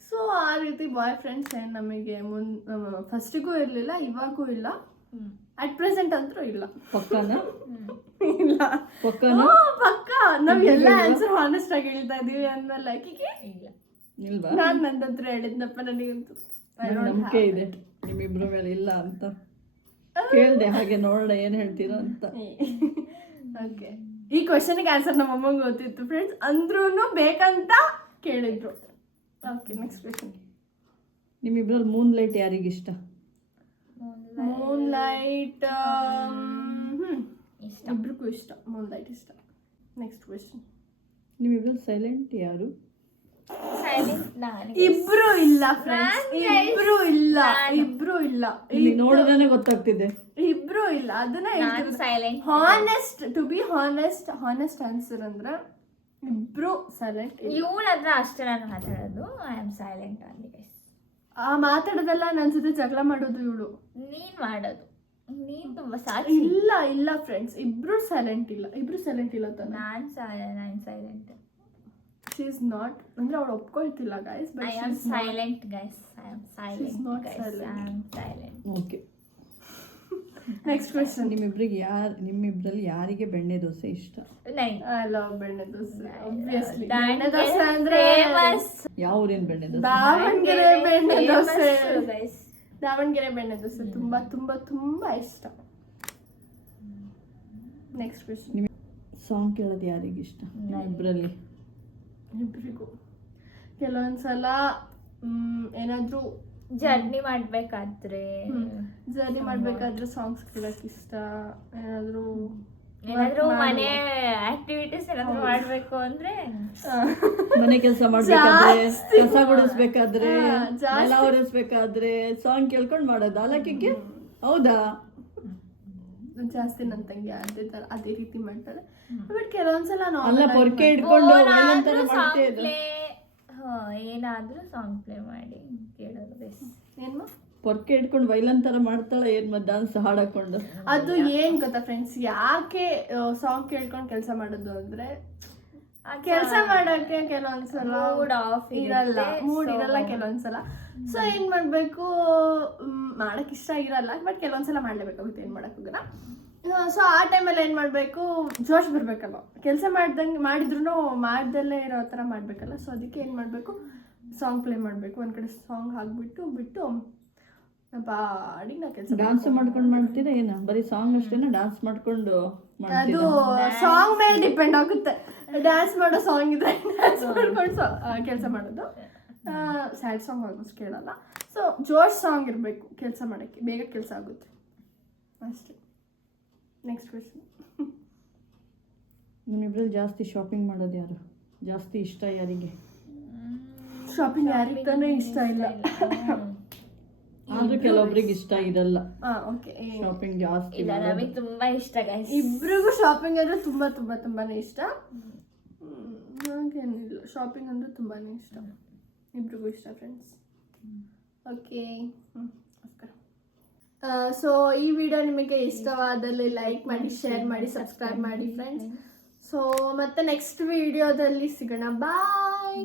ಸೊ ಆ ರೀತಿ ಬಾಯ್ ಫ್ರೆಂಡ್ಸ್ ಏನು ನಮಗೆ ಫಸ್ಟಿಗೂ ಇರಲಿಲ್ಲ, ಇವಾಗೂ ಇಲ್ಲ, ಅಟ್ ಪ್ರೆಸೆಂಟ್ ಅಂತೂ ಇಲ್ಲ. ಪಕ್ಕನಾ? ಇಲ್ಲ, ಪಕ್ಕ ನಾವ್ ಎಲ್ಲ ಆನ್ಸರ್ ಹಾನೆಸ್ಟ್ ಆಗಿ ಹೇಳ್ತಾ ಇದೀವಿ ಅಂದಲ್ಲ. ಇಲ್ವಾ? ನಾನು ನನ್ನ ಹತ್ರ ಹೇಳಿದ್ನಪ್ಪ, ನನಗಂತೂ ನಂಬಿಕೆ ಇದೆ ನಿಮ್ಮಿಬ್ರ ಮೇಲೆ ಇಲ್ಲ ಅಂತ ಕೇಳ್ದೆ, ಹಾಗೆ ನೋಡೋಣ ಏನ್ ಹೇಳ್ತೀರಾ ಅಂತ. ಓಕೆ, ಈ ಕ್ವಶನ್ಗೆ ಆನ್ಸರ್ ನಮ್ಮ ಅಮ್ಮಂಗೆ ಗೊತ್ತಿತ್ತು ಫ್ರೆಂಡ್ಸ್, ಅಂದ್ರೂ ಬೇಕಂತ ಕೇಳಿದ್ರು. Okay, next question. ನಿಮ್ಮಿಬ್ರಲ್ಲಿ ಮೂನ್ ಲೈಟ್ ಯಾರಿಗಿಷ್ಟ? ಮೂನ್ ಲೈಟ್ ಇಬ್ರಿಗೂ ಇಷ್ಟ. ಮೂನ್ ಲೈಟ್ ಇಷ್ಟ. Next question. ನಿಮ್ಮಿಬ್ರಲ್ಲಿ ಸೈಲೆಂಟ್ ಯಾರು? ಇಬ್ರು ಇಲ್ಲ ಫ್ರೆಂಡ್ಸ್, ಇಬ್ರು ಇಲ್ಲ. ನೋಡಿದ್ರೆ ಗೊತ್ತಾಗ್ತಿದೆ, ಇಬ್ರು ಇಲ್ಲ. ಅದನ್ನ silent. Honest, to be honest answer ಅಂದ್ರೆ ಇಬ್ರು ಸೈಲೆಂಟ್. ಇವಳ ಹತ್ರ ಅಷ್ಟೇ ನಾನು ಮಾತಾಡೋದು. ಐ ಆಮ್ ಸೈಲೆಂಟ್ ಅಲ್ಲಿ. ಆ ಮಾತಾಡೋದಲ್ಲ, ನನ್ನ ಜೊತೆ ಜಗಳ ಮಾಡೋದು ಇವಳು. ನೀನ್ ಮಾಡೋದು. ನೀನ್ ತುಂಬಾ ಸಾಚಿ. ಇಲ್ಲ ಫ್ರೆಂಡ್ಸ್, ಇಬ್ರು ಸೈಲೆಂಟ್ ಇಲ್ಲ ತಾನೆ. ನಾನ್ ಸೈಲೆಂಟ್. ಶಿ ಇಸ್ ನಾಟ್, ಅಂದ್ರೆ ಅವಳು ಒಪ್ಕೊಳ್ತಿಲ್ಲ guys, but I am silent guys. She's not silent. Okay. Next question. ನಿಮ್ಮಿಬ್ರಲ್ಲಿ ಯಾರಿಗೆ ಬೆಣ್ಣೆ ದೋಸೆ ಇಷ್ಟ? ಐ ಲವ್ ಬೆಣ್ಣೆ ದೋಸೆ. ಆಬ್ವಿಯಸ್ಲಿ ಬೆಣ್ಣೆ ದೋಸೆ ಅಂದ್ರೆ ಯಾವ ಊರಿನ ಬೆಣ್ಣೆ ದೋಸೆ? ದಾವಣಗೆರೆ ಬೆಣ್ಣೆ ದೋಸೆ. ದಾವಣಗೆರೆ ಬೆಣ್ಣೆ ದೋಸೆ ತುಂಬಾ ತುಂಬಾ ತುಂಬಾ ಇಷ್ಟ. Next question. ಸಾಂಗ್ ಕೇಳೋದು ಯಾರಿಗೆ ಇಷ್ಟ ಇಬ್ಬರಲ್ಲಿ? ಇಬ್ಬರಿಗೂ. ಕೆಲವೊಂದ್ಸಲ ಏನಾದ್ರೂ ಜರ್ನಿ ಮಾಡ್ಬೇಕಾದ್ರೆ ಸಾಂಗ್ಸ್ ಕೇಳಕ್ ಇಷ್ಟ. ಏನಾದ್ರೂ ಮನೆ ಆಕ್ಟಿವಿಟೀಸ್ ಏನಾದ್ರು ಮಾಡ್ಬೇಕು ಅಂದ್ರೆ, ಮನೆ ಕೆಲಸ ಮಾಡ್ಬೇಕಾದ್ರೆ, ಕಸ ಗುಡಿಸ್ಬೇಕಾದ್ರೆ, ನೆಲ ಒರೆಸ್ಬೇಕಾದ್ರೆ ಸಾಂಗ್ ಕೇಳ್ಕೊಂಡ್ ಮಾಡೋದು ಅಲಕ್ಕಿಗೆ. ಹೌದಾ? ಜಾಸ್ತಿ ನನ್ನ ತಂಗಿ ಅದೇ ರೀತಿ ಮಾಡ್ತಾಳೆ. ಬಟ್ ಕೆಲವೊಂದ್ಸಲ ಅಲ್ಲ, ಪೊರ್ಕೆ ಇಟ್ಕೊಂಡು ಏನಾದ್ರೂ ಸಾಂಗ್ ಪ್ಲೇ ಮಾಡಿ ಕೇಳೋದು ಬೆಸ್ಟ್. ಏನು ಪೊರ್ಕೆ ಇಟ್ಕೊಂಡು ವೈಲನ್ ತರ ಮಾಡ್ತಾಳೆ, ಏನ್ ಡಾನ್ಸ್ ಹಾಡಾಕೊಂಡು? ಅದು ಏನ್ ಗೊತ್ತಾ ಫ್ರೆಂಡ್ಸ್, ಯಾಕೆ ಸಾಂಗ್ ಕೇಳ್ಕೊಂಡು ಕೆಲಸ ಮಾಡೋದು ಅಂದ್ರೆ, ಕೆಲಸ ಮಾಡಕ್ಕೆ ಕೆಲವೊಂದ್ಸಲ ಮೂಡ್ ಇರಲ್ಲ ಕೆಲವೊಂದ್ಸಲ. ಸೊ ಏನ್ ಮಾಡ್ಬೇಕು, ಮಾಡಕ್ ಇಷ್ಟ ಇರಲ್ಲ, ಬಟ್ ಕೆಲವೊಂದ್ಸಲ ಮಾಡ್ಲೇಬೇಕಾಗುತ್ತೆ, ಏನ್ ಮಾಡಕ್ ಹೋಗಲ್ಲ. ಸೊ ಆ ಟೈಮಲ್ಲಿ ಏನ್ ಮಾಡ್ಬೇಕು, ಜೋಶ್ ಬರ್ಬೇಕಲ್ಲ, ಕೆಲಸ ಮಾಡಿದ್ರು ಮಾಡ್ದಲ್ಲೇ ಇರೋ ತರ ಮಾಡ್ಬೇಕಲ್ಲ. ಸೊ ಅದಕ್ಕೆ ಏನ್ ಮಾಡ್ಬೇಕು, ಸಾಂಗ್ ಪ್ಲೇ ಮಾಡ್ಬೇಕು, ಒಂದ್ ಕಡೆ ಸಾಂಗ್ ಹಾಕ್ಬಿಟ್ಟು ಬಾಡಿ ನಾ ಕೆಲಸ. ಡಾನ್ಸ್ ಮಾಡ್ಕೊಂಡು ಮಾಡ್ತೀರಾ ಏನ? ಬರೀ ಸಾಂಗ್ ಅಷ್ಟೇನಾ? ಡಾನ್ಸ್ ಮಾಡ್ಕೊಂಡು ಅದು ಸಾಂಗ್ ಮೇಲೆ ಡಿಪೆಂಡ್ ಆಗುತ್ತೆ. ಡ್ಯಾನ್ಸ್ ಮಾಡೋ ಸಾಂಗ್ ಇದ್ರೆ ಡ್ಯಾನ್ಸ್ ಮಾಡ್ಕೊಂಡು ಕೆಲಸ ಮಾಡೋದು. ಸ್ಯಾಡ್ ಸಾಂಗ್ ಆಲ್ಮೋಸ್ಟ್ ಕೇಳಲ್ಲ. ಸೊ ಜೋಶ್ ಸಾಂಗ್ ಇರಬೇಕು ಕೆಲಸ ಮಾಡೋಕ್ಕೆ, ಬೇಗ ಕೆಲಸ ಆಗುತ್ತೆ ಅಷ್ಟೇ. Next question. ನಿಮ್ಮಿಬ್ರಲ್ಲಿ ಜಾಸ್ತಿ ಶಾಪಿಂಗ್ ಮಾಡೋದು ಯಾರು? ಜಾಸ್ತಿ ಇಷ್ಟ ಯಾರಿಗೆ? ಶಾಪಿಂಗ್ ಯಾರಿಗೆ ತಾನೇ ಇಷ್ಟ ಇಲ್ಲ, ಆದ್ರೂ ಕೆಲವೊಬ್ರಿಗೆ ಇಷ್ಟ ಇರಲ್ಲ ಓಕೆ ಶಾಪಿಂಗ್ ಜಾಸ್ತಿ. ನಮಗೆ ತುಂಬಾ ಇಷ್ಟ ಗೈಸ್. ಇಬ್ರಿಗೂ ಶಾಪಿಂಗ್ ಅಂದ್ರೆ ತುಂಬಾ ತುಂಬಾ ತುಂಬಾನೇ ಇಷ್ಟ. ನನಗೇನಿಲ್ಲ, ಶಾಪಿಂಗ್ ಅಂದ್ರೆ ತುಂಬಾನೇ ಇಷ್ಟ, ಇಬ್ರಿಗೂ ಇಷ್ಟ ಫ್ರೆಂಡ್ಸ್. ಓಕೆ, ಸೊ ಈ ವಿಡಿಯೋ ನಿಮಗೆ ಇಷ್ಟವಾದಲ್ಲಿ ಲೈಕ್ ಮಾಡಿ, ಶೇರ್ ಮಾಡಿ, ಸಬ್ಸ್ಕ್ರೈಬ್ ಮಾಡಿ ಫ್ರೆಂಡ್ಸ್. ಸೊ ಮತ್ತೆ ನೆಕ್ಸ್ಟ್ ವಿಡಿಯೋದಲ್ಲಿ ಸಿಗೋಣ. ಬಾಯ್.